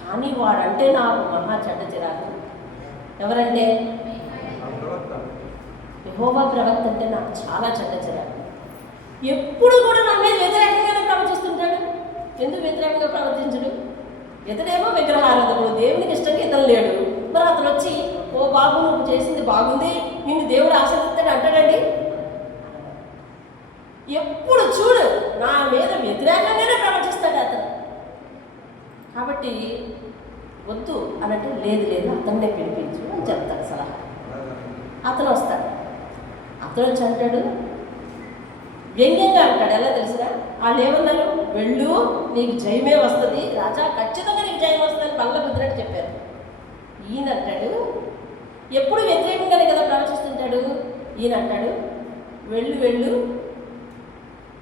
కానీ వాడంటే నాకు మహా చెడ్డ చిరాకు. ఎవరంటే? యెహోవా ప్రవక్త అంటే నాకు చాలా చెడ్డ చిరాకు. ఎప్పుడు కూడా నా మీద వ్యతిరేకంగానే ప్రవర్తిస్తుంటాడు. ఎందుకు వ్యతిరేకంగా ప్రవర్తించడు? ఇతడేమో విగ్రహారాధకుడు, దేవునికి ఇష్టంగా ఇతను లేడు. మరి అతను వచ్చి, ఓ బాబు నువ్వు చేసింది బాగుంది, నిన్ను దేవుడు ఆశీర్వదిస్తాడు అంటాడండి? ఎప్పుడు చూడు నా మీద వ్యతిరేకంగానే ప్రవర్తిస్తాడు అతను. కాబట్టి వద్దు అన్నట్టు, లేదు అతన్నే పిలిపించు అని చెప్తాడు సలహా. అతను వస్తాడు. అతను వచ్చి అంటాడు, వ్యంగ్యంగా అంటాడు. ఎలా తెలిసినా? వాళ్ళు ఏమన్నారు? వెళ్ళు, నీకు జయమే వస్తుంది, రాజా ఖచ్చితంగా నీకు జయం వస్తుంది బల్ల కుదిరట్టు చెప్పారు. ఈయన అంటాడు, ఎప్పుడు వ్యతిరేకంగానే కదా ప్రవర్తిస్తుంటాడు. ఈయన అంటాడు, వెళ్ళు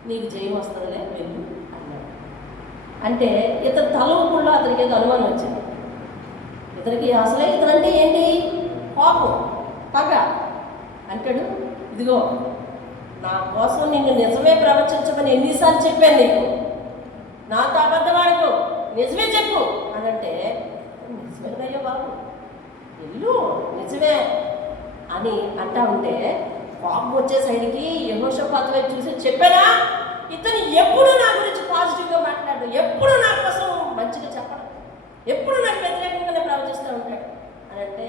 నీకు జయం వస్తుందిలే, వెళ్ళు అన్నాడు. అంటే ఇతను తలవుకుండా అతనికి ఏదో అనుమానం వచ్చింది. ఇతనికి అసలే ఇతనంటే ఏంటి? కోపం, పగ. అంటాడు, ఇదిగో నా కోసం నిన్ను నిజమే ప్రవచించమని ఎన్నిసార్లు చెప్పాను నీకు, నాతో అబద్ధమాడకు, నిజమే చెప్పు అని అంటే, నిజమేనయ్యో బాబు, వెళ్ళు నిజమే అని అంటా ఉంటే కోపం వచ్చే సైడ్కి యెహోషాపాతు వైపు చూసి, చెప్పానా ఇతను ఎప్పుడు నా గురించి పాజిటివ్గా మాట్లాడు, ఎప్పుడు నా కోసం మంచిగా చెప్పడు, ఎప్పుడు నాకు వ్యతిరేకంగానే ప్రవర్తిస్తూ ఉంటాడు అని అంటే,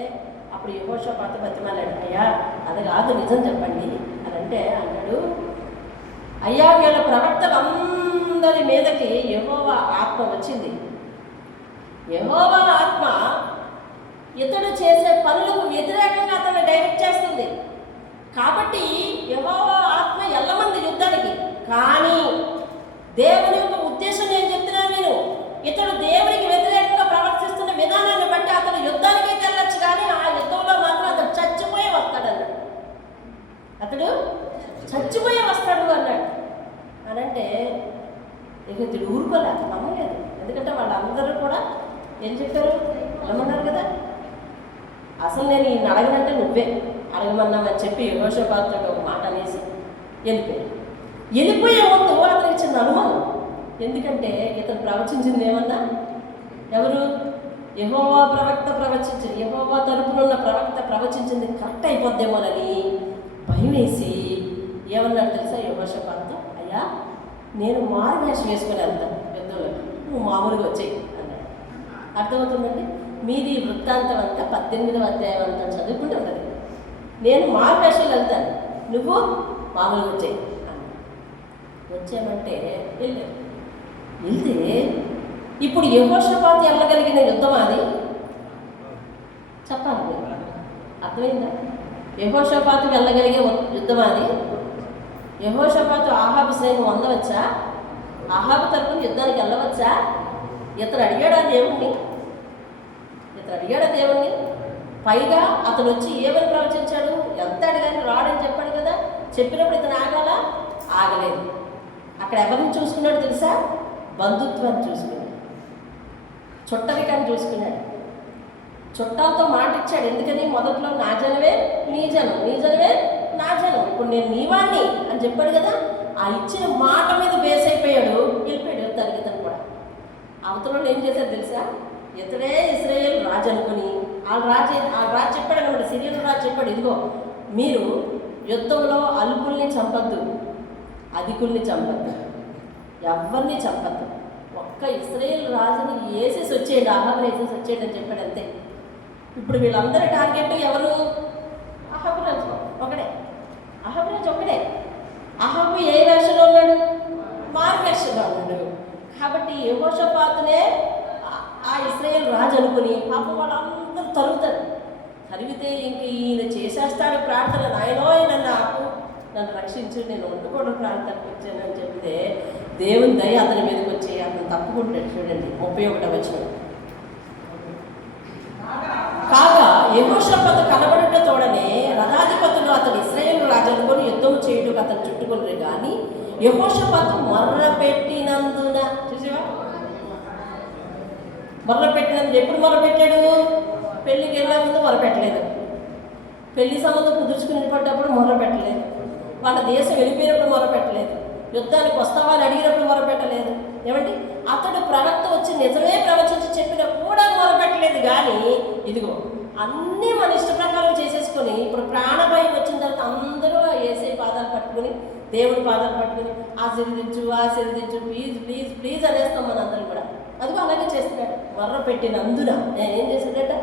అప్పుడు యెహోషాపాతు బతిమాలాడు, అయ్యా అది కాదు, నిజం చెప్పండి అని అంటే అన్నాడు, అయ్యా వీళ్ళ ప్రవక్తలందరి మీదకి యెహోవా ఆత్మ వచ్చింది. యెహోవా ఆత్మ ఇతడు చేసే పనులకు వ్యతిరేకంగా అతన్ని డైరెక్ట్ చేస్తుంది. కాబట్టి యెహోవా ఆత్మ ఎల్లమంది యుద్ధానికి. కానీ దేవుని యొక్క ఉద్దేశం నేను చెప్తున్నాను. నేను ఇతడు దేవునికి వ్యతిరేకంగా ప్రవర్తిస్తున్న విధానాన్ని బట్టి అతను యుద్ధానికి వెళ్ళొచ్చు, కానీ ఆ యుద్ధంలో మాత్రం అతడు చచ్చిపోయే వస్తాడన్నాడు. అతడు చచ్చిపోయే వస్తాడు అన్నాడు. అనంటే ఇక ఇతడు ఊరుకోలే, నమ్మలేదు. ఎందుకంటే వాళ్ళందరూ కూడా ఏం చెప్పారు? నమ్మన్నారు కదా. అసలు నేను ఈయన అడగనంటే నువ్వే అడగమన్నామని చెప్పి యెహోషాపాతుతో ఒక మాట అనేసి వెళ్ళిపోయే ముందు అతనికి చిన్న అనుమానం. ఎందుకంటే ఇతను ప్రవచించింది ఏమన్నా? ఎవరు? యెహోవా ప్రవక్త ప్రవచించింది, యెహోవా తరపునున్న ప్రవక్త ప్రవచించింది కరెక్ట్ అయిపోద్దేమోనని భయం వేసి ఏమన్నాడు తెలుసా యెహోషాపాతుతో? అయ్యా నేను మారువేషం వేసుకొని వెళ్తాను యుద్ధంలో, నువ్వు మామూలుగా వచ్చేయి అన్నాడు. అర్థమవుతుందండి? మీది వృత్తాంతం అంతా 18వ అధ్యాయం అంతా చదువుకుంటూ ఉంటుంది. నేను మారువేషంలో వెళ్తాను, నువ్వు మామూలుగా వచ్చేయి అన్నాడు. వచ్చామంటే వెళ్తే ఇప్పుడు యెహోషాపాతు వెళ్ళగలిగిన యుద్ధం అది చెప్పాలి మీరు. అర్థమైందా? యెహోషాపాతు వెళ్ళగలిగే యుద్ధం అది. యెహోషాపాతు ఆహాబు సైన్యం పొందవచ్చా? ఆహాబు తరపున యుద్ధానికి వెళ్ళవచ్చా? ఇతను అడిగాడా దేవుణ్ణి? పైగా అతను వచ్చి ఏమని ప్రవచించాడు? ఎంత అడిగాని రాడని చెప్పాడు కదా. చెప్పినప్పుడు ఇతను ఆగలేదు. అక్కడ ఎవరిని చూసుకున్నాడు తెలుసా? బంధుత్వాన్ని చూసుకున్నాడు. చుట్టరికాన్ని చూసుకున్నాడు. చుట్టాలతో మాట ఇచ్చాడు. ఎందుకని? మొదట్లో నా జనమే నీ జనం, నీ జనమే నా జనం, ఇప్పుడు నేను నీవాణ్ణి అని చెప్పాడు కదా. ఆ ఇచ్చిన మాట మీద బేస్ అయిపోయాడు, వెళ్ళిపోయాడు యుద్ధానికి. ఇతను కూడా అవతల ఏం చేశారు తెలుసా? ఇతడే ఇశ్రాయేలు రాజు అనుకుని ఆ రాజు చెప్పాడు అనమాట. సిరియన్ రాజు చెప్పాడు, ఇదిగో మీరు యుద్ధంలో అల్పుల్ని చంపద్దు, అధికుల్ని చంపద్దు, ఎవరిని చంపద్దు, ఒక్క ఇశ్రాయేల్ రాజుని వేసేసి వచ్చేయండి, అహాబుని వేసేసి వచ్చేయండి అని చెప్పాడు. అంతే. ఇప్పుడు వీళ్ళందరి టార్గెట్ ఎవరు? అహాబు రాజు ఒకడే. అహాబు రాజు ఒకడే. అహాబు ఏ వేషంలో ఉన్నాడు? మారు వేషంలో ఉన్నాడు. కాబట్టి యెహోషాపాతునే ఆ ఇశ్రాయేల్ రాజు అనుకుని పాపం వాళ్ళందరూ తరుగుతారు. తరిగితే ఇంక ఈయన చేసేస్తాడు ప్రార్థన, నాయనో నన్ను ఆపు, నన్ను రక్షించు, నేను వండుకోవడం ప్రార్థనకు వచ్చాను అని చెప్తే దేవుని దయ అతని మీదకి వచ్చి అతను తప్పుకుంటాడు. చూడండి 31వ వచనం. కాగా యెహోషాపాతు కనబడుట తోడనే రథాధిపతులు అతడు ఇశ్రాయేలు రాజు అనుకొని యుద్ధం చేయుటకు అతను చుట్టుకున్నారు. కానీ యెహోషాపాతు మొర్రపెట్టినందున, చూసావా? మొర్రపెట్టినందుకు. ఎప్పుడు మొర్రపెట్టాడు? పెళ్ళికి వెళ్ళే ముందు మొరపెట్టలేదు, పెళ్లి సంబంధం కుదుర్చుకునేటప్పుడు మొరపెట్టలేదు, వాళ్ళ దేశం వెళ్ళిపోయినప్పుడు మొరపెట్టలేదు, యుద్ధానికి వస్తావా అని అడిగినప్పుడు మొరపెట్టలేదు. ఏమండి? అతడు ప్రవక్త వచ్చి నిజమే ప్రవచించి చెప్పినా కూడా మొరపెట్టలేదు. కానీ ఇదిగో అన్నీ మన ఇష్ట ప్రకారం చేసేసుకొని ఇప్పుడు ప్రాణభయం వచ్చిన తర్వాత అందరూ యేసయ్య పాదాలు పట్టుకుని, దేవుడి పాదాలు పట్టుకుని ఆశీర్వదించు, ప్లీజ్ ప్లీజ్ ప్లీజ్ అనేస్తాం మనందరం కూడా. అదిగో అలాగే చేస్తున్నాడు. మొర్రపెట్టినందున ఏం చేశాడట?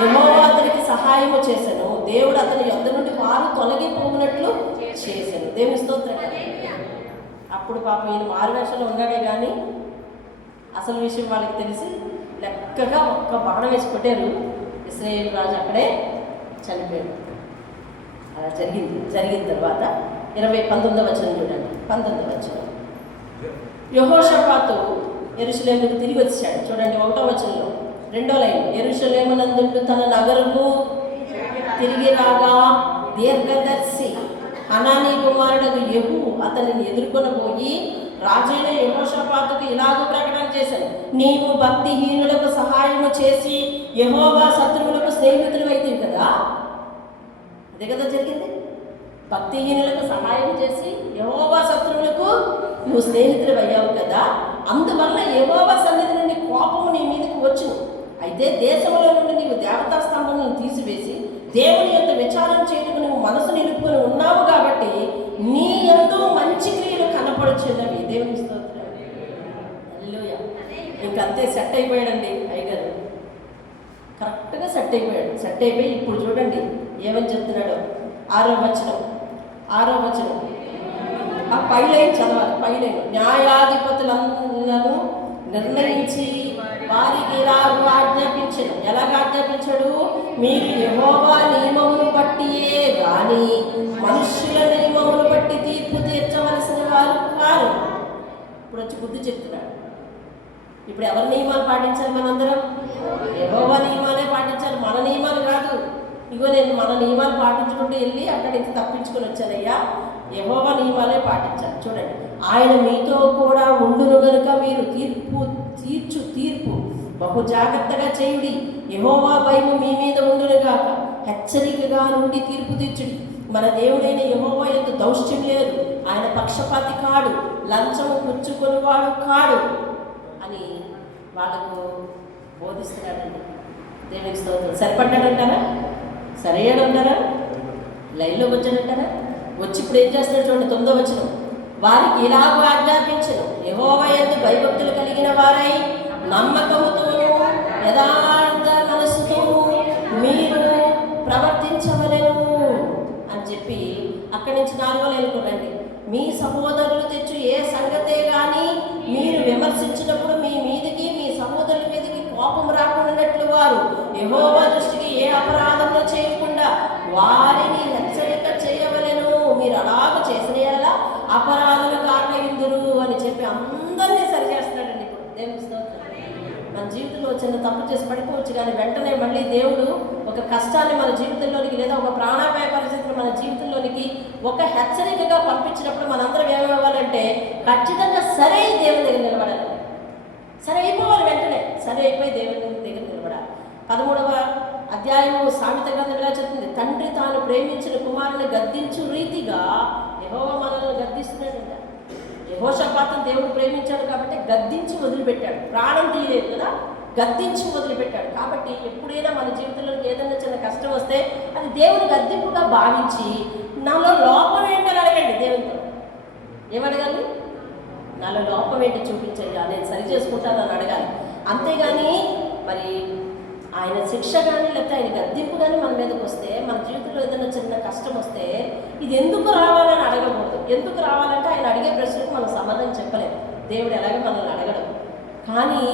యెహోవా అతనికి సహాయము చేశాను, దేవుడు అతని యొద్ద నుండి వారు తొలగిపోయినట్లు చేశాను. దేవుని స్తోత్రం. అప్పుడు పాపం ఈయన మారువేషంలో ఉన్నాడే కానీ అసలు విషయం వాళ్ళకి తెలిసి లెక్కగా ఒక్క బాణం వేసి కొట్టారు. ఇశ్రాయేలు రాజు అక్కడే చనిపోయాడు. అలా జరిగిన తర్వాత 19వ వచనం చూడండి. 19వ వచనం. యెహోషాపాతు యెరూషలేముకు తిరిగి వచ్చాడు. చూడండి 1వ వచనంలో 2వ లైన్. యెరూషలేమునందు తన నగరుకు తిరిగి రాగా దీర్ఘదర్శి హనానీ కుమారుడు యెహూ అతనిని ఎదుర్కొనబోయి రాజైన యెహోషాపాతుకు ఇలాగ ప్రకటన చేశాను, నీవు భక్తిహీనులకు సహాయము చేసి యెహోవా శత్రువులకు స్నేహితులు అవుతుంది కదా. అదే కదా జరిగింది. భక్తిహీనులకు సహాయం చేసి యెహోవా శత్రువులకు నువ్వు స్నేహితులు అయ్యావు కదా. అందువల్ల యెహోవా సన్నిధి నుండి కోపము నీ మీదకి వచ్చును. అయితే దేశంలో నుండి నీవు దేవతా స్తంభములను తీసివేసి దేవుని యొక్క విచారం చేయడానికి నువ్వు మనసు నిలుపుకొని ఉన్నావు కాబట్టి నీ ఎంతో మంచి క్రియలు కనపడుచున్నవి. దేవుని స్తోత్రం. హల్లెలూయా. ఇంకంతే సెట్ అయిపోయాడండి అయ్యగారు. కరెక్ట్గా సెట్ అయిపోయి ఇప్పుడు చూడండి ఏమని చెప్తున్నాడు. 6వ వచనం. ఆ పైలైన్ చదవాలి. పైలైన్. న్యాయాధిపతులను నిర్ణయించి వారికి ఇలాగ ఆజ్ఞాపించను. ఎలాగ ఆజ్ఞాపించాడు? మీరు యెహోవా నియమమును బట్టియే గాని మనుష్యుల నియమమును బట్టి తీర్పు తీర్చవలసిన వారు కారు. ఇప్పుడు వచ్చి బుద్ధి చెప్తున్నాడు. ఇప్పుడు ఎవరి నియమాలు పాటించాలి? మనందరం యెహోవా నియమాలే పాటించాలి, మన నియమాలు కాదు. ఇగో నేను మన నియమాలు పాటించుకుంటూ వెళ్ళి అక్కడి నుంచి తప్పించుకొని వచ్చానయ్యా, యెహోవా నియమాలే పాటించాలి. చూడండి, ఆయన మీతో కూడా ఉండును గనుక మీరు తీర్పు బహు జాగ్రత్తగా చేయుడి. యెహోవా భయము మీ మీద ఉండునుగాక. హెచ్చరికగా నుండి తీర్పు తీర్చుడి. మన దేవుడైన యెహోవా యందు దౌష్ట్యం లేదు, ఆయన పక్షపాతి కాడు, లంచము పుచ్చుకొనివాడు కాడు అని వాళ్ళకు బోధిస్తున్నాడండి. దేవునికి స్తోత్రం. సరిపడ్డాడంటారా? సరయ్యాడంటారా? లైన్లోకి వచ్చాడంటారా? వచ్చి ఇప్పుడు ఏం చేస్తాడు చూడండి. 9వ వచనం. వారికి ఇలాగ ఆజ్ఞాపించను, యెహోవా యందు భయభక్తులు కలిగిన వారై నమ్మకముతోనూ యథార్థ మనస్సుతోనూ మీరు ప్రవర్తించవలెను అని చెప్పి అక్కడి నుంచి 4వ లైన్కు రండి. మీ సహోదరులు తెచ్చు ఏ సంగతే కానీ మీరు విమర్శించినప్పుడు మీ మీదకి మీ సహోదరుల మీదకి కోపం రాకుండానట్లు వారు యెహోవా దృష్టికి ఏ అపరాధంలో చేయకుండా వారిని హెచ్చరిక చేయవలెను. మీరు అలాగ చేసిన ఎలా అపరాధులు కాకయిందురు అని చెప్పి అందరినీ సరిచేస్తున్నాడండి. ఇప్పుడు దేవుని స్తోత్రం. మన జీవితంలో చిన్న తప్పు చేసి పడిపోవచ్చు, కానీ వెంటనే మళ్ళీ దేవుడు ఒక కష్టాన్ని మన జీవితంలోనికి లేదా ఒక ప్రాణాపాయ పరిస్థితిని మన జీవితంలోనికి ఒక హెచ్చరికగా పంపించినప్పుడు మనందరం ఏమవ్వాలంటే ఖచ్చితంగా సరే దేవుని దగ్గర నిలబడాలి. సరే అయిపోవాలి, వెంటనే సరే అయిపోయి దేవుని దగ్గర నిలబడాలి. 13వ అధ్యాయము సామెత గ్రంథం ఇలా చెప్తుంది, తండ్రి తాను ప్రేమించిన కుమారుని గద్దించు రీతిగా యెహోవా మనల్ని గద్దిస్తున్నాడంట. యెహోషాపాతును దేవుడు ప్రేమించాడు కాబట్టి గద్దించి వదిలిపెట్టాడు. ప్రాణం తీయలేదు కదా, గద్దించి వదిలిపెట్టాడు. కాబట్టి ఎప్పుడైనా మన జీవితంలో ఏదైనా చిన్న కష్టం వస్తే అది దేవుని గద్దింపుగా భావించి నాలో లోపం ఏంటని అడగండి. దేవునితో ఏమడగాలి? నాలో లోపం ఏంటో చూపించయ్యా, నేను సరి చేసుకుంటానని అడగాలి. అంతేగాని మరి ఆయన శిక్ష కానీ లేకపోతే ఆయన గద్దింపు కానీ మన మీదకి వస్తే, మన జీవితంలో ఏదైనా చిన్న కష్టం వస్తే ఇది ఎందుకు రావాలని అడగకూడదు. ఎందుకు రావాలంటే ఆయన అడిగే ప్రశ్నకు మనం సమాధానం చెప్పలేము. దేవుడు ఎలాగో మనల్ని అడగడం. కానీ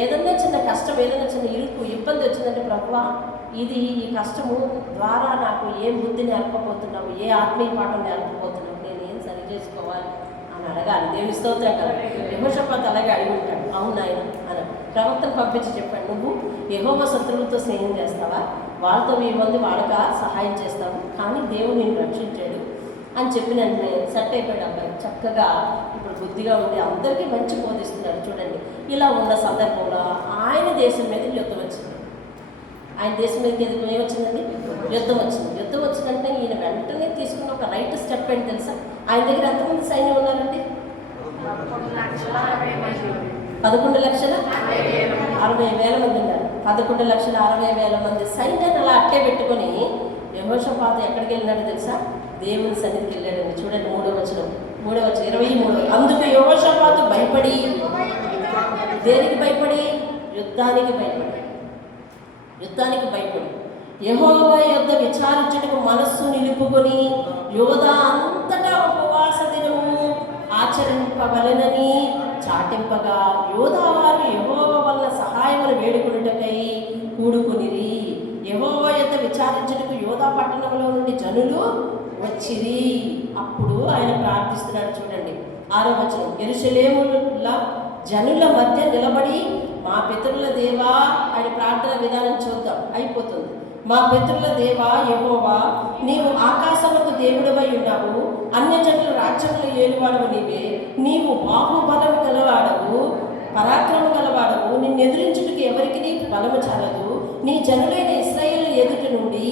ఏదైనా చిన్న కష్టం, ఏదైనా చిన్న ఇరుకు ఇబ్బంది వచ్చిందంటే ప్రభువా ఈ కష్టము ద్వారా నాకు ఏం బుద్ధి నేర్పబోతున్నావు, ఏ ఆత్మీయ పాఠం నేర్పబోతున్నావు, నేను ఏం సరి చేసుకోవాలి అని అడగాలి. దేవుని స్తోత్రం కదా. యెహోషాపాతు అలాగే అడిగి ఉంటాడు. అవును ఆయన అని ప్రవక్తను పంపించి చెప్పాడు, నువ్వు యెహోవా శత్రువులతో స్నేహం చేస్తావా, వాళ్ళతో 1000 మంది వాడక సహాయం చేస్తావు, కానీ దేవుడు నిన్ను రక్షించాడు అని చెప్పిన వెంటనే సెట్ అయిపోయాడు అబ్బాయి. చక్కగా ఇప్పుడు బుద్ధిగా ఉండి అందరికీ మంచి బోధిస్తున్నారు. చూడండి, ఇలా ఉన్న సందర్భంలో ఆయన దేశం మీద యుద్ధం వచ్చింది. ఆయన దేశం మీదకి ఏమొచ్చిందండి? యుద్ధం వచ్చింది. యుద్ధం వచ్చిందంటే ఈయన వెంటనే తీసుకున్న ఒక రైట్ స్టెప్ ఏంటి తెలుసా? ఆయన దగ్గర ఎంతమంది సైన్యం ఉన్నారండి? 11,60,000 మంది ఉన్నారు. 11,60,000 మంది సైన్యాన్ని అలా అట్టే పెట్టుకొని యెహోషాపాతు ఎక్కడికి వెళ్ళినాడో తెలుసా? దేవుని సన్నిధికి వెళ్ళాడండి. చూడండి 3వ వచనం 23. అందుకు యెహోషాపాతు భయపడి, దేనికి భయపడి? యుద్ధానికి భయపడి యెహోవా యొద్ద విచారించుటకు మనస్సు నిలుపుకొని యోధా అంతటా ఉపవాస దినము ఆచరింపవలెనని చాటింపగా యోధావారు యెహోవా వల్ల సహాయమును వేడుకొనుటకై కూడుకొనిరి. యెహోవా యొద్ద విచారించుటకు యోధా పట్టణంలో నుండి జనులు వచ్చిరి. అప్పుడు ఆయన ప్రార్థిస్తున్నాడు. చూడండి 6వ వచనం, యెరూషలేములో జనుల మధ్య నిలబడి మా పితరుల దేవా, ఆయన ప్రార్థన విధానం చూద్దాం, అయిపోతుంది. మా పితరుల దేవా యెహోవా, నీవు ఆకాశముకు దేవుడవై ఉన్నావు, అన్యజనుల రాజ్యములు ఏలువాడవు నీవే. నీవు బాహుబలము గలవాడవు, పరాక్రమ గలవాడవు, నిన్ను ఎదురించుటకు ఎవరికి నీకు బలము చాలదు. నీ జనులైన ఇశ్రాయేలు ఎదుట నుండి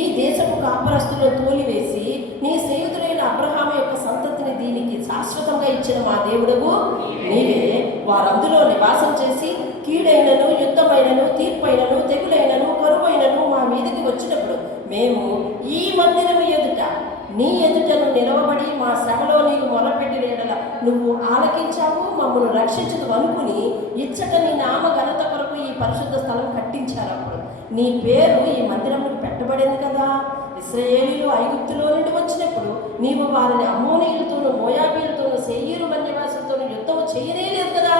ఈ దేశపు కాపురస్తులను తోలివేసి నీ స్నేహితులైన అబ్రహాము యొక్క సంతతిని దీనికి శాశ్వతంగా ఇచ్చిన మా దేవుడవు నీవే. వారందులో నివాసం చేసి కీడైనను, యుద్ధమైనను, తీర్పైనను, తెగులైనను, కరువైనను మా మీదకి వచ్చినప్పుడు మేము ఈ మందిరము ఎదుట నీ ఎదుటను నిలవబడి మా శ్రమలో నీకు మొరపెట్టిన ఎడల నువ్వు ఆలకించావు, మమ్మల్ని రక్షించదు అనుకుని ఇచ్చట నీ నామ ఘనత కొరకు ఈ పరిశుద్ధ స్థలం కట్టించారు. అప్పుడు నీ పేరు ఈ మందిరంలో పెట్టబడింది కదా. ఇశ్రాయేలీయులు ఐగుప్తులో నుండి వచ్చినప్పుడు నీవు వారిని అమ్మోనీయులతోనూ, మోయాబీలతోనూ, శేయీరు మన్యవాసులతోనూ యుద్ధము చేయలేదు కదా.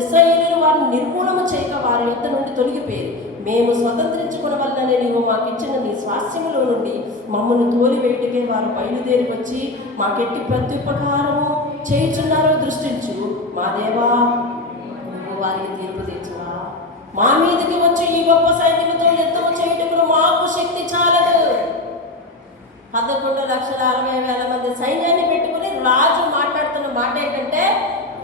ఇశ్రాయేలీయులు వారిని నిర్మూలన చేయక వారి యుద్ధ నుండి తొలగిపోయారు. మేము స్వతంత్రించుకున్న వల్లనే నీవు మాకు ఇచ్చిన నీ స్వాస్థ్యములో నుండి మమ్మల్ని తోలివేటికే వారు బయలుదేరి వచ్చి మాకెట్టి ప్రత్యుపకారము చేయుచున్నారో దృష్టించు. మా దేవా, నువ్వు వారికి తీర్పు తెచ్చువా. మా మీదకి వచ్చి ఈ గొప్ప సైన్యముతో యుద్ధము చేయటకు మాకు శక్తి చాలదు. 11,60,000 మంది సైన్యాన్ని పెట్టుకుని రాజు మాట్లాడుతున్న మాట ఏంటంటే,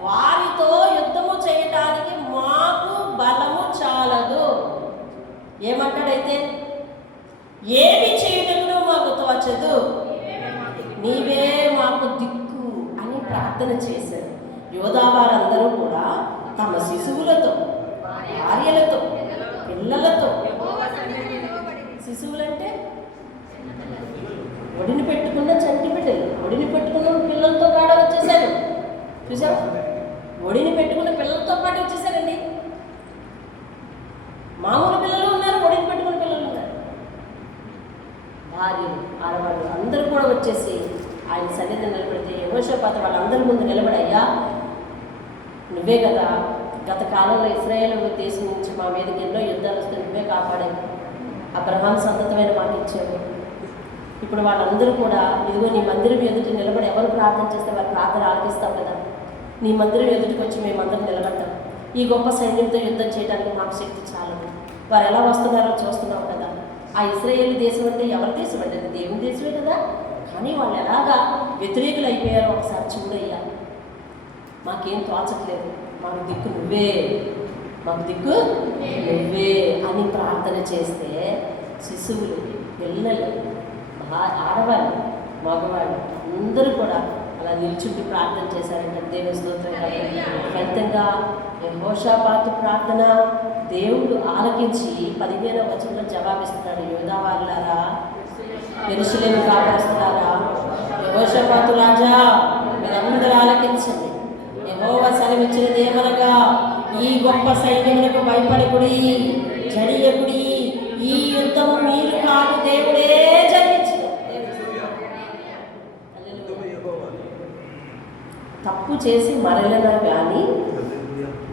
వారితో యుద్ధము చేయటానికి మాకు బలము చాలదు. ఏమంటాడైతే, ఏమి చేయటకును మాకు తోచదు, నీవే మాకు దిక్కు అని ప్రార్థన చేశారు. యోధావారందరూ కూడా తమ శిశువులతో, భార్యలతో, పిల్లలతో, శిశువులంటే ఒడిని పెట్టుకున్న చంటి బిడ్డలు, ఒడిని పెట్టుకున్న పిల్లలతో పాటు వచ్చేసారు. చూసారు, ఒడిని పెట్టుకున్న పిల్లలతో పాటు వచ్చేసారండి. మామూలు పిల్లలు ఉన్నారు, ఒడిని పెట్టుకున్న పిల్లలు ఉన్నారు, భార్యలు, ఆడవాళ్ళు అందరూ కూడా వచ్చేసి ఆయన సన్నిధి నిలబడితే యెహోషాపాతు వాళ్ళందరి ముందు నిలబడయ్యా, నువ్వే కదా గత కాలంలో ఇశ్రాయేలు దేశం నుంచి మా మీదకి ఎన్నో యుద్ధాలు వస్తే నువ్వే కాపాడావు, అబ్రహాం సంతతమైన మాట ఇచ్చావు. ఇప్పుడు వాళ్ళందరూ కూడా ఇదిగో నీ మందిరం ఎదుటి నిలబడి ఎవరు ప్రార్థన చేస్తే వారి ప్రార్థన ఆలకిస్తావు కదా. నీ మందిరం ఎదుటికి వచ్చి మేమందరం నిలబడ్డాం. ఈ గొప్ప సైన్యంతో యుద్ధం చేయడానికి మాకు శక్తి చాలదు. వారు ఎలా వస్తున్నారో చూస్తున్నావు కదా. ఆ ఇశ్రాయేలు దేశం అంటే ఎవరి దేశం అంటే అది దేవుని దేశమే కదా. కానీ వాళ్ళు ఎలాగా వ్యతిరేకులు అయిపోయారో ఒకసారి చూడయ్యా. మాకేం తోచట్లేదు, మాకు దిక్కు నువ్వే మాకు దిక్కు నువ్వే అని ప్రార్థన చేస్తే శిశువులు, పిల్లలు, ఆడవాళ్ళు, మగవాళ్ళు అందరూ కూడా అలా నిల్చుంటూ ప్రార్థన చేశారంటే దేవుని స్తోత్రం. ఫలితంగా యెహోషాపాతు ప్రార్థన దేవుడు ఆలకించి 15వ వచనంలో జవాబిస్తున్నాడు. యూదా వారులారా, యెరూషలేము కాపాడుతున్నారా, యెహోషాపాతు రాజా మీరందరూ ఆలకించండి. యెహోవా సెలవిచ్చినది ఏమనగా, ఈ గొప్ప సైన్యములకు భయపడకుడి, జడియకుడి, ఈ యుద్ధము మీరు కాదు, దేవుడే జరిగించు. తప్పు చేసి మరలనా కానీ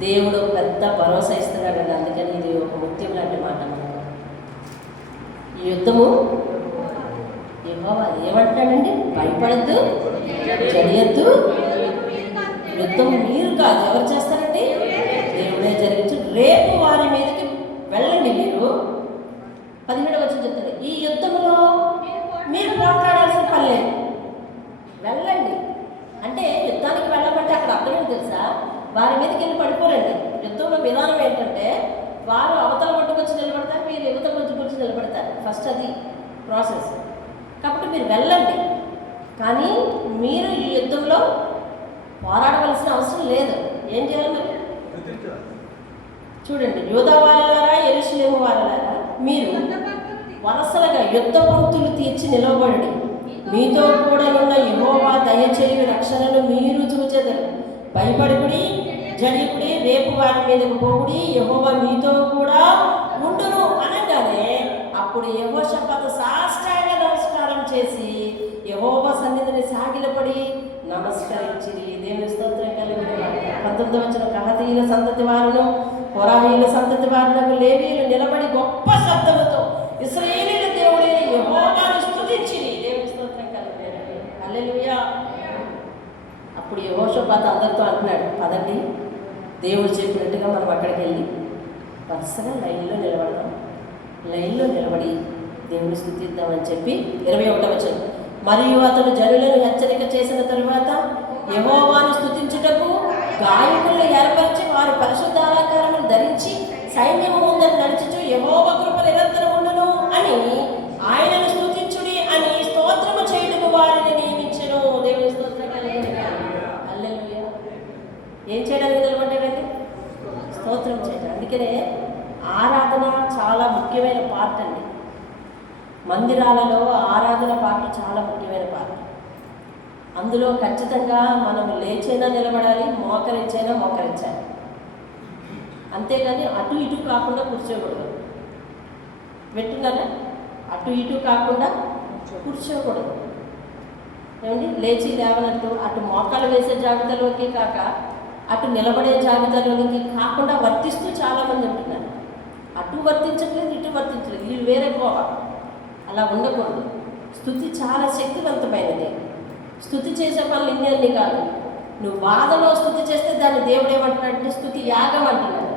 దేవుడు పెద్ద భరోసా ఇస్తున్నాడండి. అందుకని ఇది ఒక ముత్యం లాంటి మాట. ఈ యుద్ధము యెహోవా ఏమంటాడండి, భయపడద్దు, జడియద్దు, యుద్ధం మీరు కాదు, ఎవరు చేస్తారండి, దేవుడే జరిగించు. రేపు వారి మీదకి వెళ్ళండి. మీరు 17వ వచనం చెప్తారు, ఈ యుద్ధంలో మీరు పోట్లాడాల్సిన పని లేదు, వెళ్ళండి. అంటే యుద్ధానికి వెళ్ళమంటే అక్కడ అర్థమేంటి తెలుసా, వారి మీదకి వెళ్ళి పడిపోరండి. యుద్ధంలో విధానం ఏంటంటే వారు అవతల పట్టుకొచ్చి నిలబడతారు, మీరు యువతల వచ్చి నిలబడతారు. ఫస్ట్ అది ప్రాసెస్. కాబట్టి మీరు వెళ్ళండి, కానీ మీరు ఈ యుద్ధంలో పోరాడవలసిన అవసరం లేదు. ఏం చేయాలి మరి చూడండి. యూదా వారలారా, యెరూషలేము వారలారా, మీరు వరసలుగా యుద్ధ పంక్తులు తీర్చి నిలవబడి మీతో కూడా ఉన్న యెహోవా దయచేయు రక్షణను మీరు చూచెదరు. భయపడుకుడి, జడికుడి, రేపు వారి మీదకు పోకుడి, యెహోవా మీతో కూడా ఉండును అనగానే అప్పుడు యెహోషాపాతు సాష్టాంగ నమస్కారం చేసి యెహోవా సన్నిధిని సాగిలపడి నమస్కరించిరి. దేవుని స్తోత్రం కలుగును. 19వ వచనం, కహాతీయుల సంతతి వారును కోరాహీయుల సంతతి వారును లేవీయులు నిలబడి గొప్ప శబ్దముతో ఇశ్రాయేలీయుల దేవుడే యెహోవాను స్తుతించిరి. దేవుని స్తోత్రం కలుగును. హల్లెలూయా. అప్పుడు యెహోషాపాతు అందరితో అంటున్నాడు, పదండి, దేవుడు చెప్పినట్టుగా మనం అక్కడికి వెళ్ళి వరుసగా లైన్లో నిలబడదాం, లైన్లో నిలబడి దేవుని స్తుతిద్దామని చెప్పి 21వ వచనం, మరియు అతడు జనులను హెచ్చరిక చేసిన తరువాత యెహోవాను స్తుతించుటకు గాయకులను ఏర్పరిచి వారు పరిశుద్ధాలంకారములు ధరించి సైన్యము ముందర నడుచుచు యెహోవా కృప నిరంతరం ఉండును అని ఆయనను స్తుతించుడి అని స్తోత్రము చేయటకు వారిని నియమించెను. దేవుని స్తోత్రం కలుగును. హల్లెలూయా. ఏం చేయడానికి నిలబడ్డాడండి? స్తోత్రం చేయడం. అందుకనే ఆరాధన చాలా ముఖ్యమైన పార్ట్ అండి. మందిరాలలో ఆరాధన పార్ట్ చాలా ముఖ్యమైన పార్ట్. అందులో ఖచ్చితంగా మనం లేచైనా నిలబడాలి, మోకరించైనా మోకరించాలి. అంతేగాని అటు ఇటు కాకుండా కూర్చోకూడదు. వింటున్నారా? అటు ఇటు కాకుండా కూర్చోకూడదు. ఏమండి, లేచి లేవనట్టు అటు మోకాలు వేసే జాబితాలోకి కాక అటు నిలబడే జాబితాలోనికి కాకుండా వర్తిస్తూ చాలామంది ఉంటున్నారు. అటు వర్తించట్లేదు, ఇటు వర్తించలేదు, వీళ్ళు వేరే పోవాలి. అలా ఉండకూడదు. స్తుతి చాలా శక్తివంతమైనది. స్తుతి చేసే పనులు ఇన్ని కాదు. నువ్వు బాధలో స్తుతి చేస్తే దాన్ని దేవుడు ఏమంటున్నాడంటే స్తుతి యాగం అంటున్నాడు.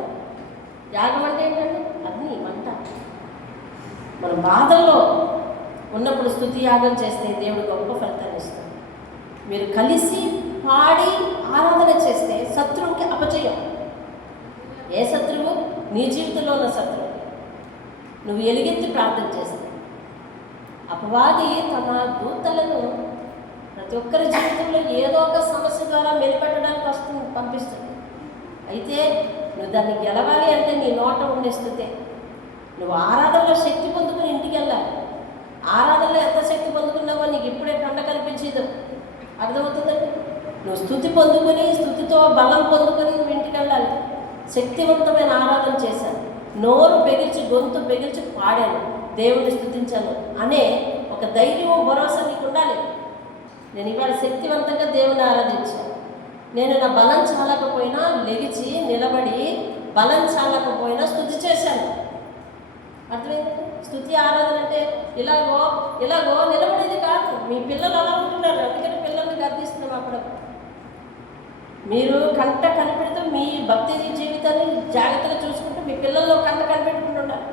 యాగం అంటే ఏంటంటే అగ్ని, మంట. మనం బాధల్లో ఉన్నప్పుడు స్తుతి యాగం చేస్తే దేవుడు గొప్ప ఫలితాన్ని ఇస్తాడు. మీరు కలిసి పాడి ఆరాధన చేస్తే శత్రువుకి అపజయం. ఏ శత్రువు? నీ జీవితంలో ఉన్న శత్రువు. నువ్వు ఎలుగెత్తి ప్రార్థన చేస్తే అపవాది తమ దూతలను ప్రతి ఒక్కరి జీవితంలో ఏదో ఒక సమస్య ద్వారా మెలిపెట్టడానికి పంపిస్తుంది. అయితే నువ్వు దాన్ని గెలవాలి అంటే నీ నోట ఉండే స్తుతే. నువ్వు ఆరాధనలో శక్తి పొందుకుని ఇంటికి వెళ్ళాలి. ఆరాధనలో ఎంత శక్తి పొందుకున్నావో నీకు ఇప్పుడే కండ కనిపించదు. అర్థమవుతుందండి? నువ్వు స్తుతి పొందుకొని, స్తుతితో బలం పొందుకొని నువ్వు ఇంటికి వెళ్ళాలి. శక్తివంతమైన ఆరాధన చేశాను, నోరు పెగిల్చి గొంతు పెగిల్చి పాడాను, దేవుడిని స్తుతించాను అనే ఒక ధైర్యం, భరోసా నీకు ఉండాలి. నేను ఇవాళ శక్తివంతంగా దేవుని ఆరాధించాను. నేను నా బలం చాలకపోయినా లెగిచి నిలబడి, బలం చాలకపోయినా స్తుతి చేశాను. అర్థమైందండి? స్తుతి ఆరాధన అంటే ఇలాగో నిలబడేది కాదు. మీ పిల్లలు అలా ఉంటున్నారు, అందుకని పిల్లల్ని గర్దిస్తున్నాం. అప్పుడప్పుడు మీరు కంట కనిపెడుతూ మీ భక్తి జీవితాన్ని జాగ్రత్తగా చూసుకుంటూ మీ పిల్లల్లో కంట కనిపెట్టుకుంటూ ఉండాలి.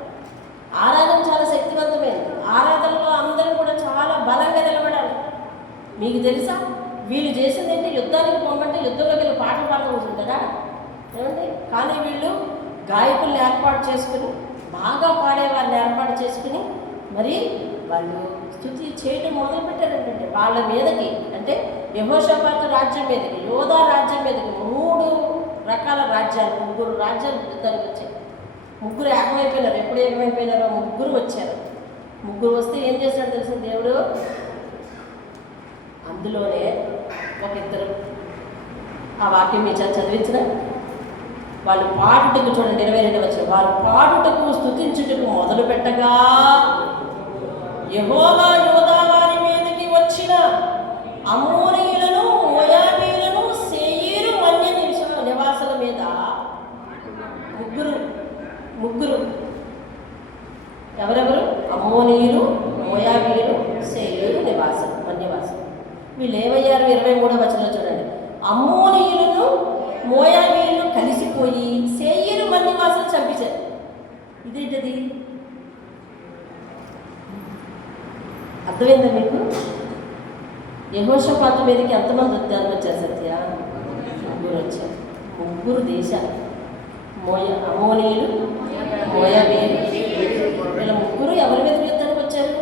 ఆరాధన చాలా శక్తివంతమైనది. ఆరాధనలో అందరూ కూడా చాలా బలంగా నిలబడాలి. మీకు తెలుసా, వీళ్ళు చేసింది ఏంటి? యుద్ధానికి పొమ్మంటే యుద్ధంలోకి వెళ్ళి పాటలు పాడుతూ కూర్చుంటారా? ఏమండి? కానీ వీళ్ళు గాయకుల్ని ఏర్పాటు చేసుకుని, బాగా పాడేవారిని ఏర్పాటు చేసుకుని మరి వాళ్ళు స్తుతి చేయడం మొదలుపెట్టారంటే వాళ్ళ మీదకి, అంటే యెహోషాపాతు రాజ్యం మీదకి, యోధా రాజ్యం మీదకి 3 రకాల రాజ్యాలు, 3 రాజ్యాలు యుద్ధానికి వచ్చాయి. 3 ఏకమైపోయినారు. ఎప్పుడు ఏకమైపోయినారో 3 వచ్చారు. 3 వస్తే ఏం చేశాడు తెలుసు దేవుడు? అందులోనే ఒక ఇద్దరు, ఆ వాక్యం మీ చదివించిన వాళ్ళు పాడుటకు, చూడండి 22 వచ్చారు, వారు పాడుటకు స్తుతించుటకు మొదలు పెట్టగా యెహోవా యోధా వారి మీదకి వచ్చిన అమోరీయులను, మోయాబీయులను, శేయీరు మన్య నివాసుల మీద ముగ్గురు ఎవరెవరు? అమ్మోనీయులు, మోయాబీయులు, శేయీరు మన్యవాసులు. వీళ్ళు ఏమయ్యారు? 23వ వచనంలో చూడండి. అమ్మోనీయులను, మోయాబీయులను కలిసిపోయి శేయీరు మన్యవాసులు చంపించారు. ఇదేంటది? అర్థమైందా మీకు? యెహోషాపాతు మీదకి ఎంతమంది ఉద్యోగం వచ్చారు? సత్య 3 వచ్చారు. 3 దేశాలు, అమోనీయులు, మోయాబీయులు. వీళ్ళ 3 ఎవరి మీద యుద్ధానికి వచ్చారు?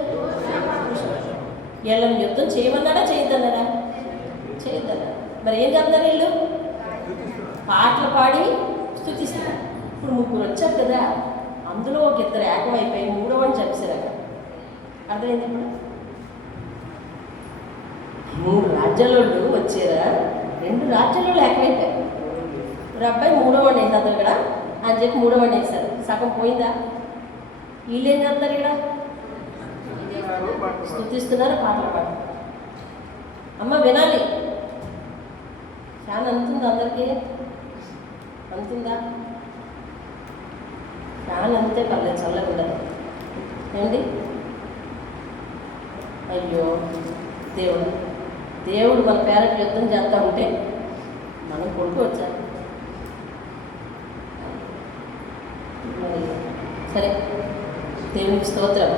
వీళ్ళని యుద్ధం చేయమన్నాడా చేయొద్దన్నాడా? చేయొద్దన్నాడా. మరి ఏం చేస్తారు వీళ్ళు? పాటలు పాడి స్తుతిస్తారు. ఇప్పుడు 3 వచ్చారు కదా, అందులో ఒక 2 ఏకమైపోయి 3వ వాడిని చంపేశారు అక్కడ. అర్థమైంది? ఇప్పుడు 3 రాజ్యాలు వచ్చారా, 2 రాజ్యాలు ఏకమైపోయారు. ఒక అబ్బాయి 3వ వాడిని వేస్తారు ఇక్కడ అని చెప్పి 3వ వాడిని వేస్తారు. సగం పోయిందా? వీళ్ళు ఏం చేస్తారు? ఇక్కడ స్తుతిస్తున్నారు, పాటలు పాడుతున్నారు. అమ్మ వినాలి. ఫ్యాన్ అందుతుందా? అందరికీ అందుతుందా? ఫ్యాన్ అంతే పర్లేదు, చల్లగా ఉండదు. ఏంటి? అయ్యో దేవుడు మన పేరెంట్ యుద్ధం చేస్తూ ఉంటే మనం కొడుకోవచ్చా? మరి సరే, దేవునికి స్తోత్రం.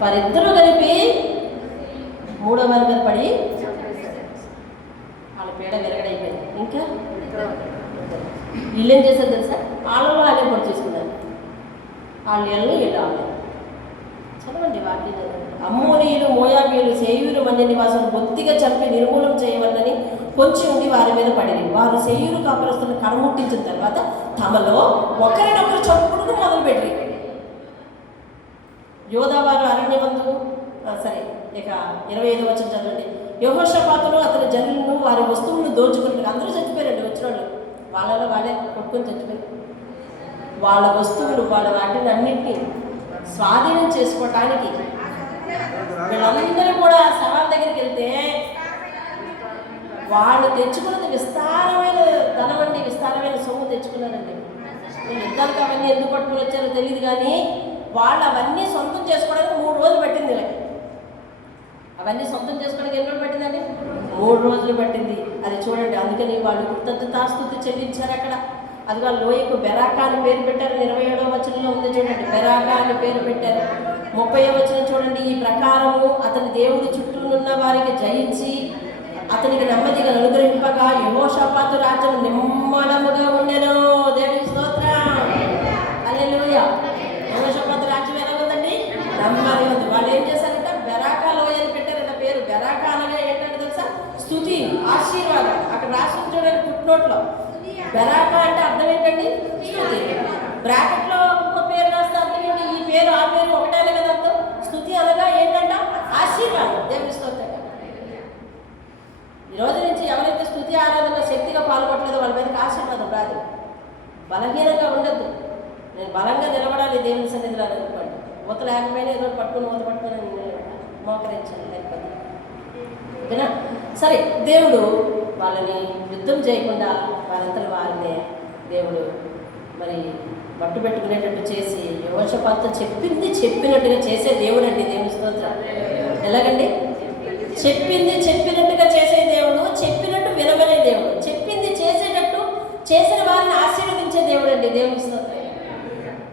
వారిద్దరూ కలిపి 3వ వారి మీద పడి వాళ్ళ పీడ విరగడైపోయింది. ఇంకా వీళ్ళు ఏం చేశారు తెలుసా? వాళ్ళలో వాళ్ళే పొడి చేసుకున్నారు. వాళ్ళు వీళ్ళు చదవండి వాక్యం చదవండి. అమ్మోనీయులు, మోయాబీయులు, శేయీరు మన్య నివాసులు బొత్తిగా చంపి నిర్మూలన చేయవలనని పొంచి ఉండి వారి మీద పడింది. వారు శేయీరు కాపురస్తులను కడముట్టించిన తర్వాత తమలో ఒకరినొకరు చంపుడుకు మొదలుపెట్టి యోధా వారు అరణ్యమందు, సరే ఇక 25వ వచనం చదవండి. యెహోషాపాతును అతని జనులను వారి వస్తువులను దోచుకుంటారు. అందరూ చచ్చిపోయారండి. వచ్చిన వాళ్ళలో వాళ్ళే కొట్టుకొని చచ్చిపోయారు. వాళ్ళ వస్తువులు, వాళ్ళ వాటిని అన్నింటినీ స్వాధీనం చేసుకోవటానికి వీళ్ళందరూ కూడా శవాల దగ్గరికి వెళ్తే వాళ్ళు తెచ్చుకున్నది విస్తారమైన ధనం అండి, విస్తారమైన సొమ్ము తెచ్చుకున్నారండి. యుద్ధానికి అవన్నీ ఎందుకు పట్టుకుని వచ్చారో తెలియదు, కానీ వాళ్ళు అవన్నీ సొంతం చేసుకోవడానికి 3 రోజులు పట్టింది. వీళ్ళకి అవన్నీ సొంతం చేసుకోవడానికి ఎన్ని రోజులు పట్టిందండి? 3 రోజులు పట్టింది. అది చూడండి. అందుకని వాళ్ళు కృతజ్ఞతాస్తుతి చెల్లించారు అక్కడ. అది వాళ్ళు లోయకు బెరాకా అని పేరు పెట్టారు. 27వ వచనంలో ఉంది చూడండి, బెరాకా అని పేరు పెట్టారు. 30వ వచనం చూడండి. ఈ ప్రకారము అతని దేవుడి చుట్టూనున్న వారికి జయించి అతనికి నెమ్మదిగా అనుగ్రహింపగా యెహోషాపాతు రాజ్యం నిమ్మళముగా ఉండెను. దేవునికి స్తోత్రం. హల్లెలూయా. యెహోషాపాతు రాజ్యం ఎలా ఉందండి? నెమ్మది ఉంది. వాళ్ళు ఏం చేశారంటే బెరాకా లోయ అని పెట్టారంట పేరు. బెరాకా అనగా ఏంటంటే తెలుసా? స్తుతి, ఆశీర్వాదం. అక్కడ రాసి చూడండి ఫుట్నోట్లో. బెరాకా అంటే అర్థం ఏంటండి? స్తుతి. బ్రాకెట్లో ఇంకో పేరు రాస్తే అర్థం ఏంటి? ఈ పేరు ఆ పేరు ఒకటేనే కదా అర్థం. స్తుతి అనగా ఏంటంట? ఆశీర్వాదం. దేవుని స్తోత్రం. ఈ రోజు నుంచి ఎవరైతే స్తుతి ఆరాధన శక్తిగా పాల్గొట్టలేదో వాళ్ళ మీదకి ఆశీర్వాదం రాదు. బలహీనంగా ఉండద్దు. నేను బలంగా నిలబడాలి దేవుని సన్నిధిలో అనుకోండి. ఊత లేకపోయినా ఏదో పట్టుకుని మోకరించాలి. లేకపోతే ఓకేనా? సరే, దేవుడు వాళ్ళని యుద్ధం చేయకుండా వారంతా వారినే దేవుడు మరి మట్టు పెట్టుకునేటట్టు చేసి యెహోషాపాతు చెప్పింది చెప్పినట్టుగా చేసే దేవుడు అండి. దేవుని స్తోత్రం. ఎలాగండి? చెప్పింది చెప్పినట్టుగా చేసే దేవుడు, చెప్పినట్టు వినమనే దేవుడు, చెప్పింది చేసేటట్టు చేసిన వారిని ఆశీర్వదించే దేవుడు అండి. దేవుని స్తోత్రం.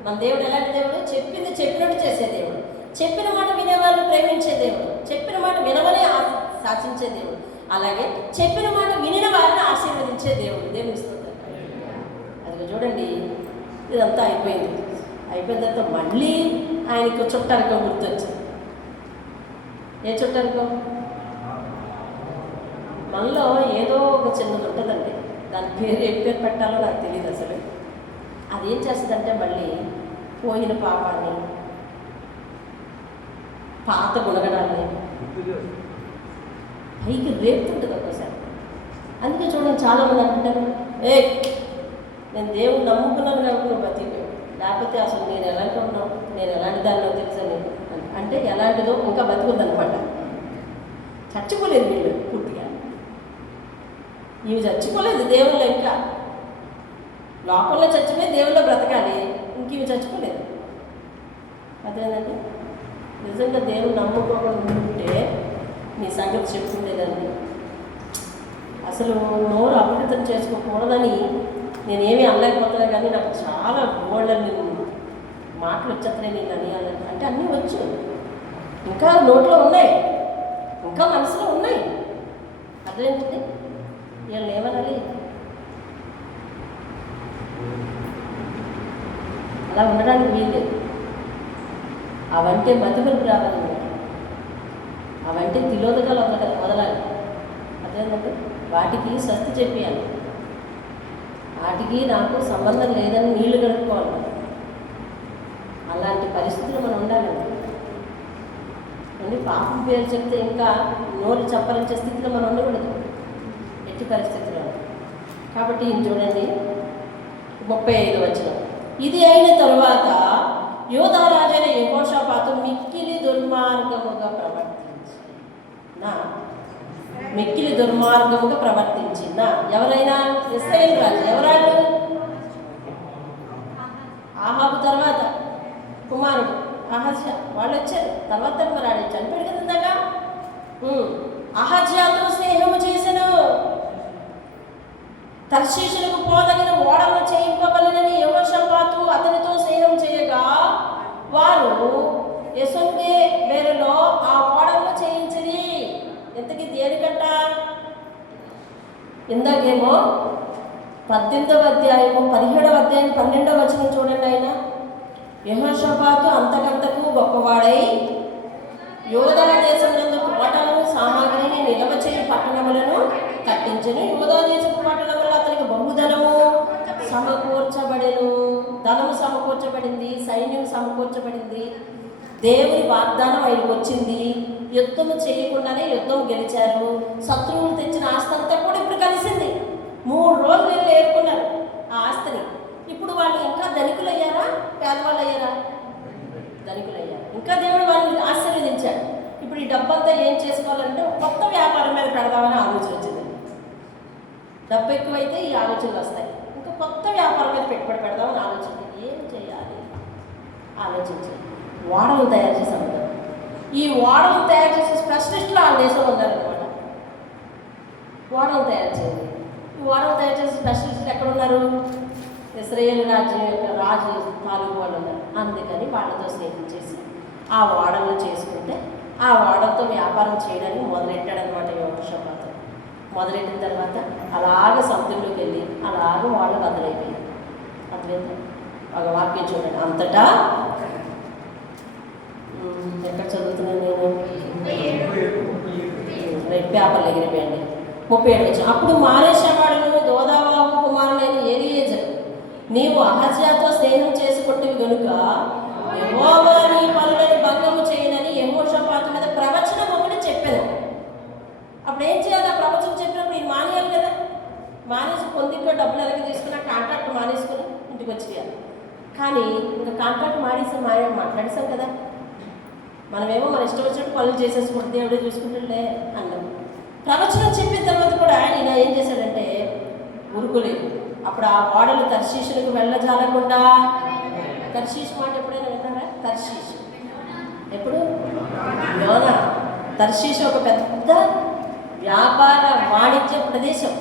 మన దేవుడు ఎలాంటి దేవుడు? చెప్పింది చెప్పినట్టు చేసే దేవుడు, చెప్పిన మాట వినేవారిని ప్రేమించే దేవుడు, చెప్పిన మాట వినమనే శాసించే దేవుడు. అలాగే చెప్పిన మాట వినిన వారిని ఆశీర్వదించే దేవుని ఇస్తుంది. అది చూడండి, ఇదంతా అయిపోయింది. అయిపోయిన తర్వాత మళ్ళీ ఆయనకు చుట్టానికో గుర్తొచ్చింది. ఏ చుట్టానికో? మనలో ఏదో ఒక చిన్నది ఉంటుందండి, దాని పేరు ఏ పేరు పెట్టాలో నాకు తెలియదు అసలు. అదేం చేస్తుందంటే మళ్ళీ పోయిన పాపాన్ని, పాత గుణగణాన్ని పైకి రేపుతుంటుంది ఒక్కోసారి. అందుకే చూడండి, చాలామంది అంటుంటారు, నేను దేవుడు నమ్ముకున్నాను కాబట్టి నువ్వు బతికావు, లేకపోతే అసలు నేను ఎలాంటి ఉన్నావు, నేను ఎలాంటి దానిలో తెలుసా నీకు అంటే ఎలాంటిదో ఇంకా బతుకుందనమాట. చచ్చిపోలేదు వీళ్ళు పూర్తిగా, ఇవి చచ్చిపోలేదు దేవుళ్ళు, ఇంకా లోకంలో చచ్చిపోయి దేవుళ్ళో బ్రతకాలి, ఇంక ఇవి చచ్చిపోలేదు. అదేనండి, నిజంగా దేవుడు నమ్ముకోకుండా ఉంటే నీ సంగతి చెప్పుకుండేదాన్ని. అసలు నోరు అపవిత్రం చేసుకోకూడదని నేనేమీ అనలేకపోతున్నా, కానీ నాకు చాలా గోళ్ళని మాటలు వచ్చేస్తున్నాయి. నేను అనియాలని అంటే అన్నీ వచ్చు, ఇంకా నోట్లో ఉన్నాయి, ఇంకా మనసులో ఉన్నాయి. అదేంటండి, వీళ్ళని ఏమనాలి? అలా ఉండడానికి వీల్లేదు. అవంటే మతిమరుపు రావాలన్నమాట, అవంటే తిలోదకాలు వదలాలి. అదేంటంటే వాటికి స్వస్తి చెప్పేయాలి, వాటికి నాకు సంబంధం లేదని నీళ్లు గడుపుకోవాలి. అలాంటి పరిస్థితులు మనం ఉండాలండి. పాపం పేరు చెప్తే ఇంకా నోరు చెప్పాలించే స్థితిలో మనం ఉండకూడదు ఎట్టి పరిస్థితుల్లో. కాబట్టి చూడండి 35 వచనం. ఇది అయిన తరువాత యోధా రాజైన యెహోషాపాతు మిక్కిలి దుర్మార్గముగా ప్రవర్తించిన ఎవరైనా ఇశ్రాయేలు రాజు ఎవరాడు? ఆహాబు తర్వాత కుమారుడు అహజ్యా, వాళ్ళు వచ్చారు తర్వాత. మరి ఆడ చనిపోయాడు కదా ఇందాక. అహజ్యాతో స్నేహము చేసెను, తర్షీషులకు పోదగిన ఓడలు చేయింపవలనని యెహోషాపాతు అతనితో స్నేహం చేయగా వారు యెసొన్గే వేరులో ఆ ఓడలను చేయించిరి. ఎంతకి దేనికంట? ఇందాకేమో 18వ అధ్యాయము 17వ అధ్యాయం 12వ వచనం చూడండి. ఆయన యెహోషాపాతు అంతకంతకు గొప్పవాడై యోధా దేశమునందు కోటలను సామాగ్రిని నిల్వ చేయి పట్టణములను కట్టించను. యోధా దేశపు పట్టణములలో అతనికి బహుధనము సమకూర్చబడెను. ధనము సమకూర్చబడింది, సైన్యం సమకూర్చబడింది, దేవుని వాగ్దానం ఆయనకు వచ్చింది. యుద్ధము చేయకుండానే యుద్ధం గెలిచారు. శత్రువులు తెచ్చిన ఆస్తి అంతా కూడా ఇప్పుడు కలిసింది. 3 రోజులు వెళ్ళి ఏరుకున్నారు ఆ ఆస్తిని. ఇప్పుడు వాళ్ళు ఇంకా ధనికులు అయ్యారా, పేదవాళ్ళు అయ్యారా? ధనికులు అయ్యారు. ఇంకా దేవుడు వాళ్ళని ఆశీర్వదించాడు. ఇప్పుడు ఈ డబ్బంతా ఏం చేసుకోవాలంటే కొత్త వ్యాపారం మీద పెడదామని ఆలోచన వచ్చింది. డబ్బు ఎక్కువైతే ఈ ఆలోచనలు వస్తాయి. ఇంకా కొత్త వ్యాపారం మీద పెట్టుబడి పెడదామని ఆలోచన. ఏం చేయాలి ఆలోచించాలి. ఓడలు తయారు చేసాం. ఈ ఓడలు తయారు చేసే స్పెషలిస్టులు ఆ దేశంలో ఉన్నారనమాట. ఓడలు తయారు చేయండి. ఈ ఓడలు తయారు చేసే స్పెషలిస్టులు ఎక్కడ ఉన్నారు? ఇశ్రాయేలు రాజ్యం యొక్క రాజు తాలూకు వాళ్ళు ఉన్నారు. అందుకని వాళ్ళతో స్నేహం చేసి ఆ ఓడలను చేసుకుంటే ఆ ఓడలతో వ్యాపారం చేయడానికి మొదలెట్టాడనమాట యెహోషాపాతు. మొదలెట్టిన తర్వాత అలాగ సముద్రంలోకి వెళ్ళి అలాగ వాళ్ళు బదులైపోయారు. అర్థమైంది? ఒక వాక్యం చూడండి. అంతటా ఎక్కడ చదువుతున్నాను నేను? రెడ్ పేపర్లు ఎగిరిపోయండి. 37 వచ్చాను. అప్పుడు మారేషవాడును దోదాబాబు కుమారుడైన ఎలీయెజరు, నీవు అహజ్యాతో స్నేహం చేసుకుంటే గనుక యెహోవా నీ పనులను భంగము చేయనని యెహోషాపాతు మీద ప్రవచనం ఒకటి చెప్పాను. అప్పుడు ఏం చేయాలి? ఆ ప్రవచనం చెప్పినప్పుడు ఇది మానేయాలి కదా. మానేసి పొందింట్లో డబ్బులు ఎలాగ తీసుకున్నా కాంట్రాక్ట్ మానేసుకుని ఇంటికి వచ్చేయాలి. కానీ ఇంకా కాంట్రాక్ట్ మాట్లాడేసాం కదా, మనమేమో మన ఇష్టం వచ్చినట్టు పనులు చేసేసుకుంటే దేవుడే చూసుకుంటుండే అన్నాం. ప్రవచనం చెప్పిన తర్వాత కూడా ఆయన ఏం చేశాడంటే ఉరుకులేదు. అప్పుడు ఆ ఓడలు తర్షీషులకు వెళ్ళజాలకుండా, తర్షీష్ మాట ఎప్పుడైనా విన్నారా? తర్షీష్ ఎప్పుడు? యోనా. తర్షీష్ ఒక పెద్ద వ్యాపార వాణిజ్య ప్రదేశం.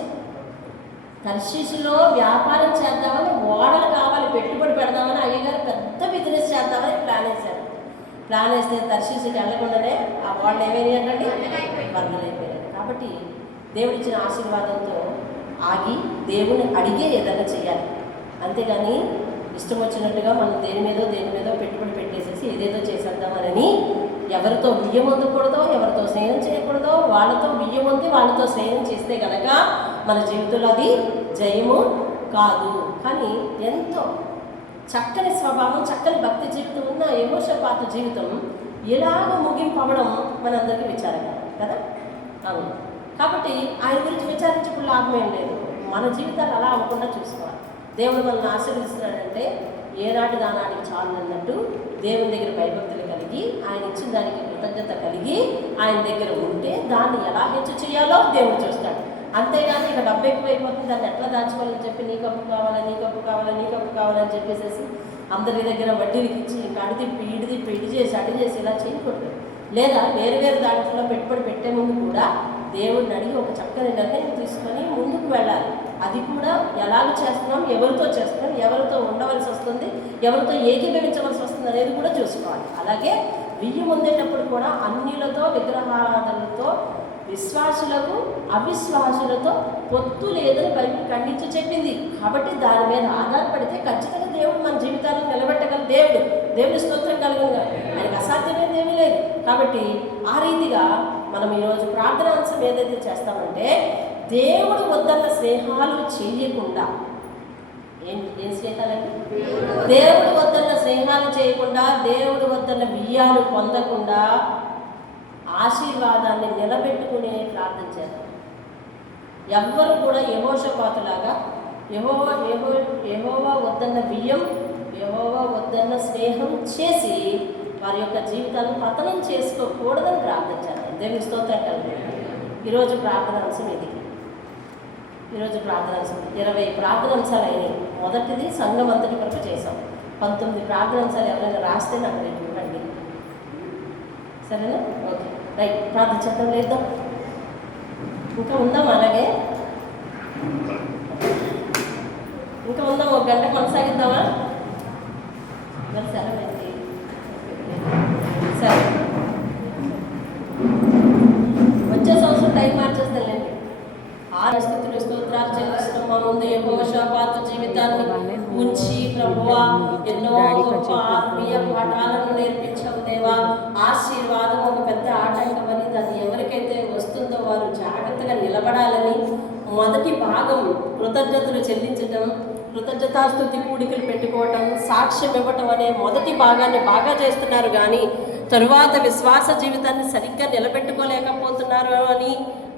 తర్షీషులో వ్యాపారం చేద్దామని ఓడలు కావాలి, పెట్టుబడి పెడదామని అయ్యగారు పెద్ద బిజినెస్ చేద్దామని ప్లాన్ వేశారు. ప్లాన్ వేస్తే తర్షీషుకి వెళ్ళకుండానే ఆ ఓడలు ఏమైనాయండి? బద్దలైపోయారు. కాబట్టి దేవుడిచ్చిన ఆశీర్వాదంతో ఆగి దేవుని అడిగే ఏదైనా చేయాలి. అంతేగాని ఇష్టం వచ్చినట్టుగా మనం దేని మీదో పెట్టుబడి పెట్టేసేసి ఏదేదో చేసేద్దామని ఎవరితో బియ్యం పొందకూడదో, ఎవరితో స్నేహం చేయకూడదో, వాళ్ళతో బియ్యం పొంది వాళ్ళతో స్నేహం చేస్తే కనుక మన జీవితంలో అది జయము కాదు. కానీ ఎంతో చక్కని స్వభావం, చక్కని భక్తి జీవితం ఉన్న యెహోషాపాతు జీవితం ఎలాగ ముగింపు అవ్వడం మనందరికీ విచారంగా కదా. అవును, కాబట్టి ఆయన గురించి విచారించుకున్న లాభం ఏం లేదు. మన జీవితాలు అలా అవ్వకుండా చూసుకోవాలి. దేవుడు మనల్ని ఆశీర్వదిస్తున్నాడంటే ఏనాటి దానానికి చాలు అన్నట్టు దేవుని దగ్గర భయభక్తులు కలిగి, ఆయన ఇచ్చిన దానికి కృతజ్ఞత కలిగి ఆయన దగ్గర ఉంటే దాన్ని ఎలా హెచ్చు చేయాలో దేవుడు చూస్తాడు. అంతేగాని ఇక డబ్బు ఎక్కువైపోతుంది, దాన్ని ఎట్లా దాచుకోవాలని చెప్పి నీ కప్పు కావాలని చెప్పేసి అందరి దగ్గర వడ్డీలకి ఇచ్చి ఇంకా ఇటు చేసి అడి చేసి ఇలా చేయకూడదు. లేదా వేరు దాంట్లో పెట్టుబడి పెట్టే ముందు కూడా దేవుడిని అడిగి ఒక చక్కని నిర్ణయం తీసుకొని ముందుకు వెళ్ళాలి. అది కూడా ఎలాగ చేస్తున్నాం, ఎవరితో చేస్తున్నాం, ఎవరితో ఉండవలసి వస్తుంది, ఎవరితో ఏకీభవించవలసి వస్తుంది అనేది కూడా చూసుకోవాలి. అలాగే బియ్యం పొందేటప్పుడు కూడా అన్యులతో, విగ్రహారాధనలతో, విశ్వాసులకు అవిశ్వాసులతో పొత్తు లేదని బైబిల్ ఖండించి చెప్పింది. కాబట్టి దాని మీద ఆధారపడితే ఖచ్చితంగా దేవుడు మన జీవితాలను నిలబెట్టగల దేవుడి స్తోత్రం కలుగుగా. ఆయనకు అసాధ్యమైనది ఏమీ లేదు. కాబట్టి ఆ రీతిగా మనం ఈరోజు ప్రార్థనాంశం ఏదైతే చేస్తామంటే, దేవుడు వద్దన్న స్నేహాలు చేయకుండా, ఏం స్నేహాలండి? దేవుడు వద్దన్న స్నేహాలు చేయకుండా, దేవుడు వద్దన్న బియ్యాలు పొందకుండా ఆశీర్వాదాన్ని నిలబెట్టుకునే ప్రార్థన చేద్దాం. ఎవ్వరు కూడా యెహోషాపాతులాగా యెహోవా వద్దన్న బియ్యం, యెహోవా వద్దన్న స్నేహం చేసి వారి యొక్క జీవితాలను పతనం చేసుకోకూడదని ప్రార్థన చేద్దాం. దేవుని స్తోత్రం కలుగుతుంది. ఈరోజు ప్రార్థనాంశం ఇది. 20 ప్రార్థనాంశాలు అయినాయి. మొదటిది సంఘం అంతటి వరకు చేసాం. 19 ప్రార్థనాంశాలు ఎవరైనా రాస్తే నాకు రేపు ఇవ్వండి, సరేనా? Okay, right. ప్రార్థన చేద్దాం. లేద్దాం, ఇంకా ఉందాం, అలాగే ఇంకా ఉందాం. 1 గంట కొనసాగిద్దామా? మరి సెలవేంటి? సరే, వచ్చే సంవత్సరం టైం మార్చేస్తానులేండి. ఆ స్థితిలో స్తోత్రాలు చెల్లిస్తున్నాం. మా ముందు యెహోషాపాతు జీవితాన్ని ఉంచి ప్రభువా ఎన్నో గొప్ప ఆత్మీయ పాఠాలను నేర్పించావు దేవా. ఆశీర్వాదం ఒక పెద్ద ఆటంకం అని, అది ఎవరికైతే వస్తుందో వారు జాగ్రత్తగా నిలబడాలని మొదటి భాగం కృతజ్ఞతలు చెల్లించటం, కృతజ్ఞతాస్తుతి కూడికలు పెట్టుకోవటం, సాక్ష్యం ఇవ్వటం అనే మొదటి భాగాన్ని బాగా చేస్తున్నారు. కానీ తరువాత విశ్వాస జీవితాన్ని సరిగ్గా నిలబెట్టుకోలేకపోతున్నారు అని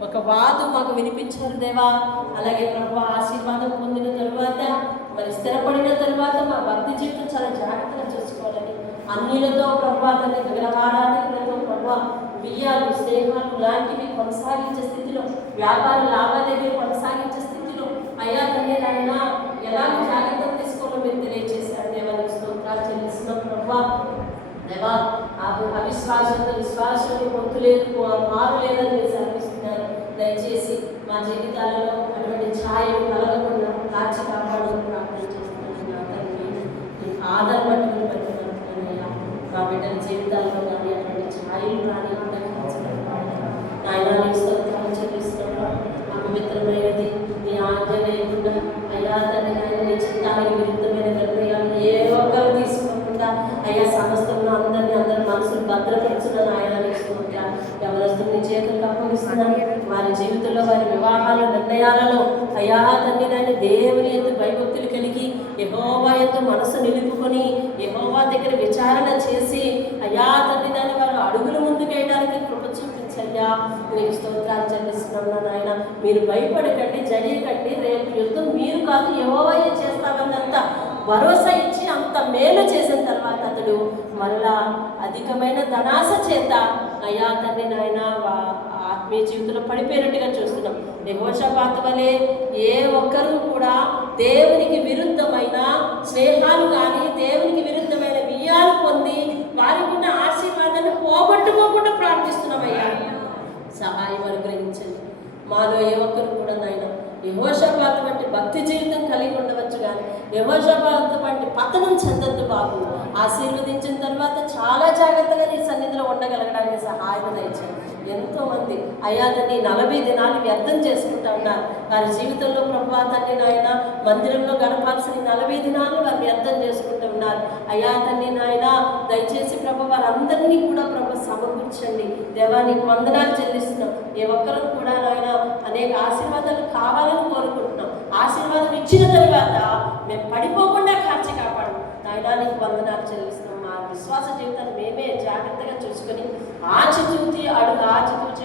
ఒక వాదు మాకు వినిపించారు దేవా. అలాగే ప్రభు ఆశీర్వాదం పొందిన తరువాత, మరి స్థిరపడిన తరువాత మా భక్తి జీవితం చాలా జాగ్రత్తగా చూసుకోవాలని, అన్నిలతో ప్రభావాన్ని విగ్రహారాధకులతో ప్రభావ బియ్యాలు, స్నేహాలు లాంటివి కొనసాగించే స్థితిలో, వ్యాపార లావాదేవీలు కొనసాగించే స్థితిలో అయ్యా తండ్రి నాయన ఎలాంటి జాగ్రత్తలు తీసుకోవాలో మీరు తెలియజేశారు దేవా. స్తోత్రాలు చెల్లిస్తున్నాం ప్రభా. దేవా అవిశ్వాసంతో విశ్వాసం పొత్తు లేదు, మారు లేదని మీరు సెలవిస్తున్నారు. దయచేసి మా జీవితాలలో అటువంటి ఛాయలు కలగకుండా కాచి కాపాడని ప్రార్థన చేస్తున్నాను. ఆధారపట్టుకుని పెట్టుకున్నాయ్యా. మా బిడ్డల జీవితాల్లో కానీ అటువంటి ఛాయలు కానీ ఆయన స్తోత్రాలు చెల్లిస్తున్నాం. ఆ పవిత్రమైనది నీ ఆజ్ఞ లేకుండా అయ్యా తండ్రి ఆయన నీ చిత్తానికి విరుద్ధమైన నిర్ణయాలు ఏ ఒక్కరు తీసుకోకుండా అయ్యా సమస్తంలో అందరి మనసులు భద్రపరచులను ఆయన ఇస్తుంటా. ఎవరస్తుని చేతులకు అప్పగిస్తున్నాను. వారి జీవితంలో, వారి వివాహాల నిర్ణయాలలో అయ్యా తండ్రి నాయన దేవుని యందు భయభక్తులు కలిగి యెహోవా యందు మనసు నిలుపుకొని యెహోవా దగ్గర విచారణ చేసి అయ్యా తండ్రి నాయన వారు అడుగులు ముందుకు వేయడానికి కృప చూపించయ్యా. మీకు స్తోత్రాలు చెల్లిస్తున్నాను నాయన. మీరు భయపడకండి, జడియకండి. రేపు యుద్ధం మీరు కాదు యెహోవాయే చేస్తామన్నంత భరోసా ఇచ్చి అంత మేలు చేసిన తర్వాత అతడు మరలా అధికమైన ధనాశ చేత అయ్యా తండ్రి నాయన ఆత్మీయ జీవితంలో పడిపోయినట్టుగా చూస్తున్నాం. యెహోషాపాతు వలె ఏ ఒక్కరూ కూడా దేవునికి విరుద్ధమైన స్నేహాలు కానీ, దేవునికి విరుద్ధమైన బియ్యాలు పొంది వారికి ఉన్న ఆశీర్వాదాన్ని పోగొట్టుకోకుండా ప్రార్థిస్తున్నామయ్యా. సహాయం అనుగ్రహించండి. మాలో ఏ ఒక్కరు కూడా నాయన యెహోషాపాతు వంటి భక్తి జీవితం కలిగి ఉండవచ్చు కానీ యెహోషాపాతు వంటి పతనం చెందొద్దు బాబు. ఆశీర్వదించిన తర్వాత చాలా జాగ్రత్తగా నీ సన్నిధిలో ఉండగలగడానికి సహాయం దయచేయండి. ఎంతోమంది అయ్యా తండ్రి 40 దినాలు వ్యర్థం చేసుకుంటా ఉన్నారు. వారి జీవితంలో ప్రభువా తండ్రి నాయన మందిరంలో గడపాల్సిన 40 దినాలు వారు వ్యర్థం చేసుకుంటూ ఉన్నారు. అయ్యా తండ్రి నాయన దయచేసి ప్రభు వారందరినీ కూడా ప్రభు సమకూర్చండి. దేవానికి వందనాలు చెల్లిస్తున్నాం. ఏ ఒక్కరూ కూడా నాయన అనేక ఆశీర్వాదాలు కావాలని కోరుకుంటున్నాం. ఆశీర్వాదం ఇచ్చిన తర్వాత మేము పడిపోకుండా కాచి కాపాడు నాయనానికి వందనాలు చెల్లిస్తున్నాం. మా విశ్వాస జీవితాన్ని మేమే జాగ్రత్తగా చూసుకొని ఆచితూచి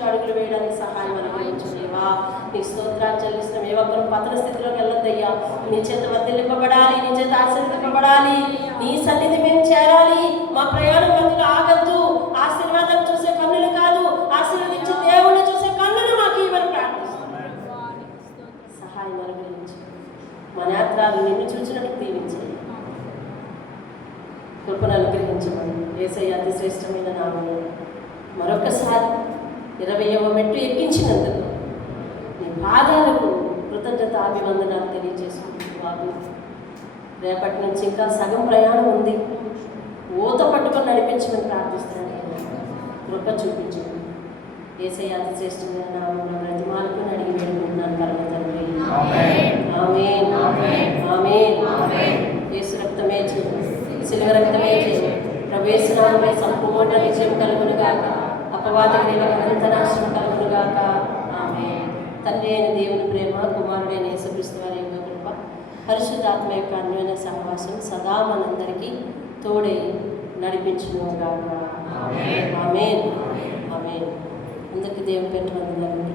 అడుగులు వేయడానికి సహాయం అనుగ్రహించలేవా. నీ స్తోత్రాలు చెల్లిస్తున్నాం. ఏ ఒక్కరు పతన స్థితిలోకి వెళ్ళొద్దయ్యా. నీ చేత వర్ధిల్లింపబడాలి, నీ చేత ఆశీర్వదింపబడాలి, నీ సన్నిధి మేము చేరాలి. మా ప్రయాణం మధ్యలో ఆగద్దు. ఆశీర్వాదం చూసే కన్నులు కాదు, ఆశీర్వదించే దేవుణ్ణి చూసే కన్నులు మాకు ఇవ్వని ప్రార్థిస్తున్నాం. సహాయం అనుగ్రహించు. మా నేత్రాలు నిన్ను చూసినట్టు దీవించాలి. కృపను అనుగ్రహించమని యేసయ్య అతి శ్రేష్టమైన నామములో మరొకసారి 20వ మెట్టు ఎక్కించినందుకు నీ పాదాలకు కృతజ్ఞత అభివందనాలు తెలియజేసుకుంటున్నాను బాబు. రేపటి నుంచి ఇంకా సగం ప్రయాణం ఉంది. ఊత పట్టుకొని నడిపించమని ప్రార్థిస్తున్నాను. కృప చూపించండి. యేసయ్య అతి శ్రేష్టమైన నామములో ప్రతిమాలకు అడిగి వేడుకుంటున్నాను పరమ తండ్రి. ఆమేన్ ఆమేన్ ఆమేన్. యేసు రక్తమే చేయండి, శిలువ రక్తమే చేయండి. ప్రవేశనామై సంపూర్ణ విజయం కలుగునుగాక. అపవాద క్రియలకు అనంత నాశనం కలుగునుగాక. ఆమేన్. తండ్రి అయిన దేవుని ప్రేమ, కుమారుడైన యేసుక్రీస్తు వారి యొక్క కృప, పరిశుద్ధాత్మ యొక్క అన్యోన్య సహవాసం సదా మనందరికీ తోడై నడిపించునుగాక. ఆమేన్ ఆమేన్. అందరికీ దేవుని పేరు వందనాలండి.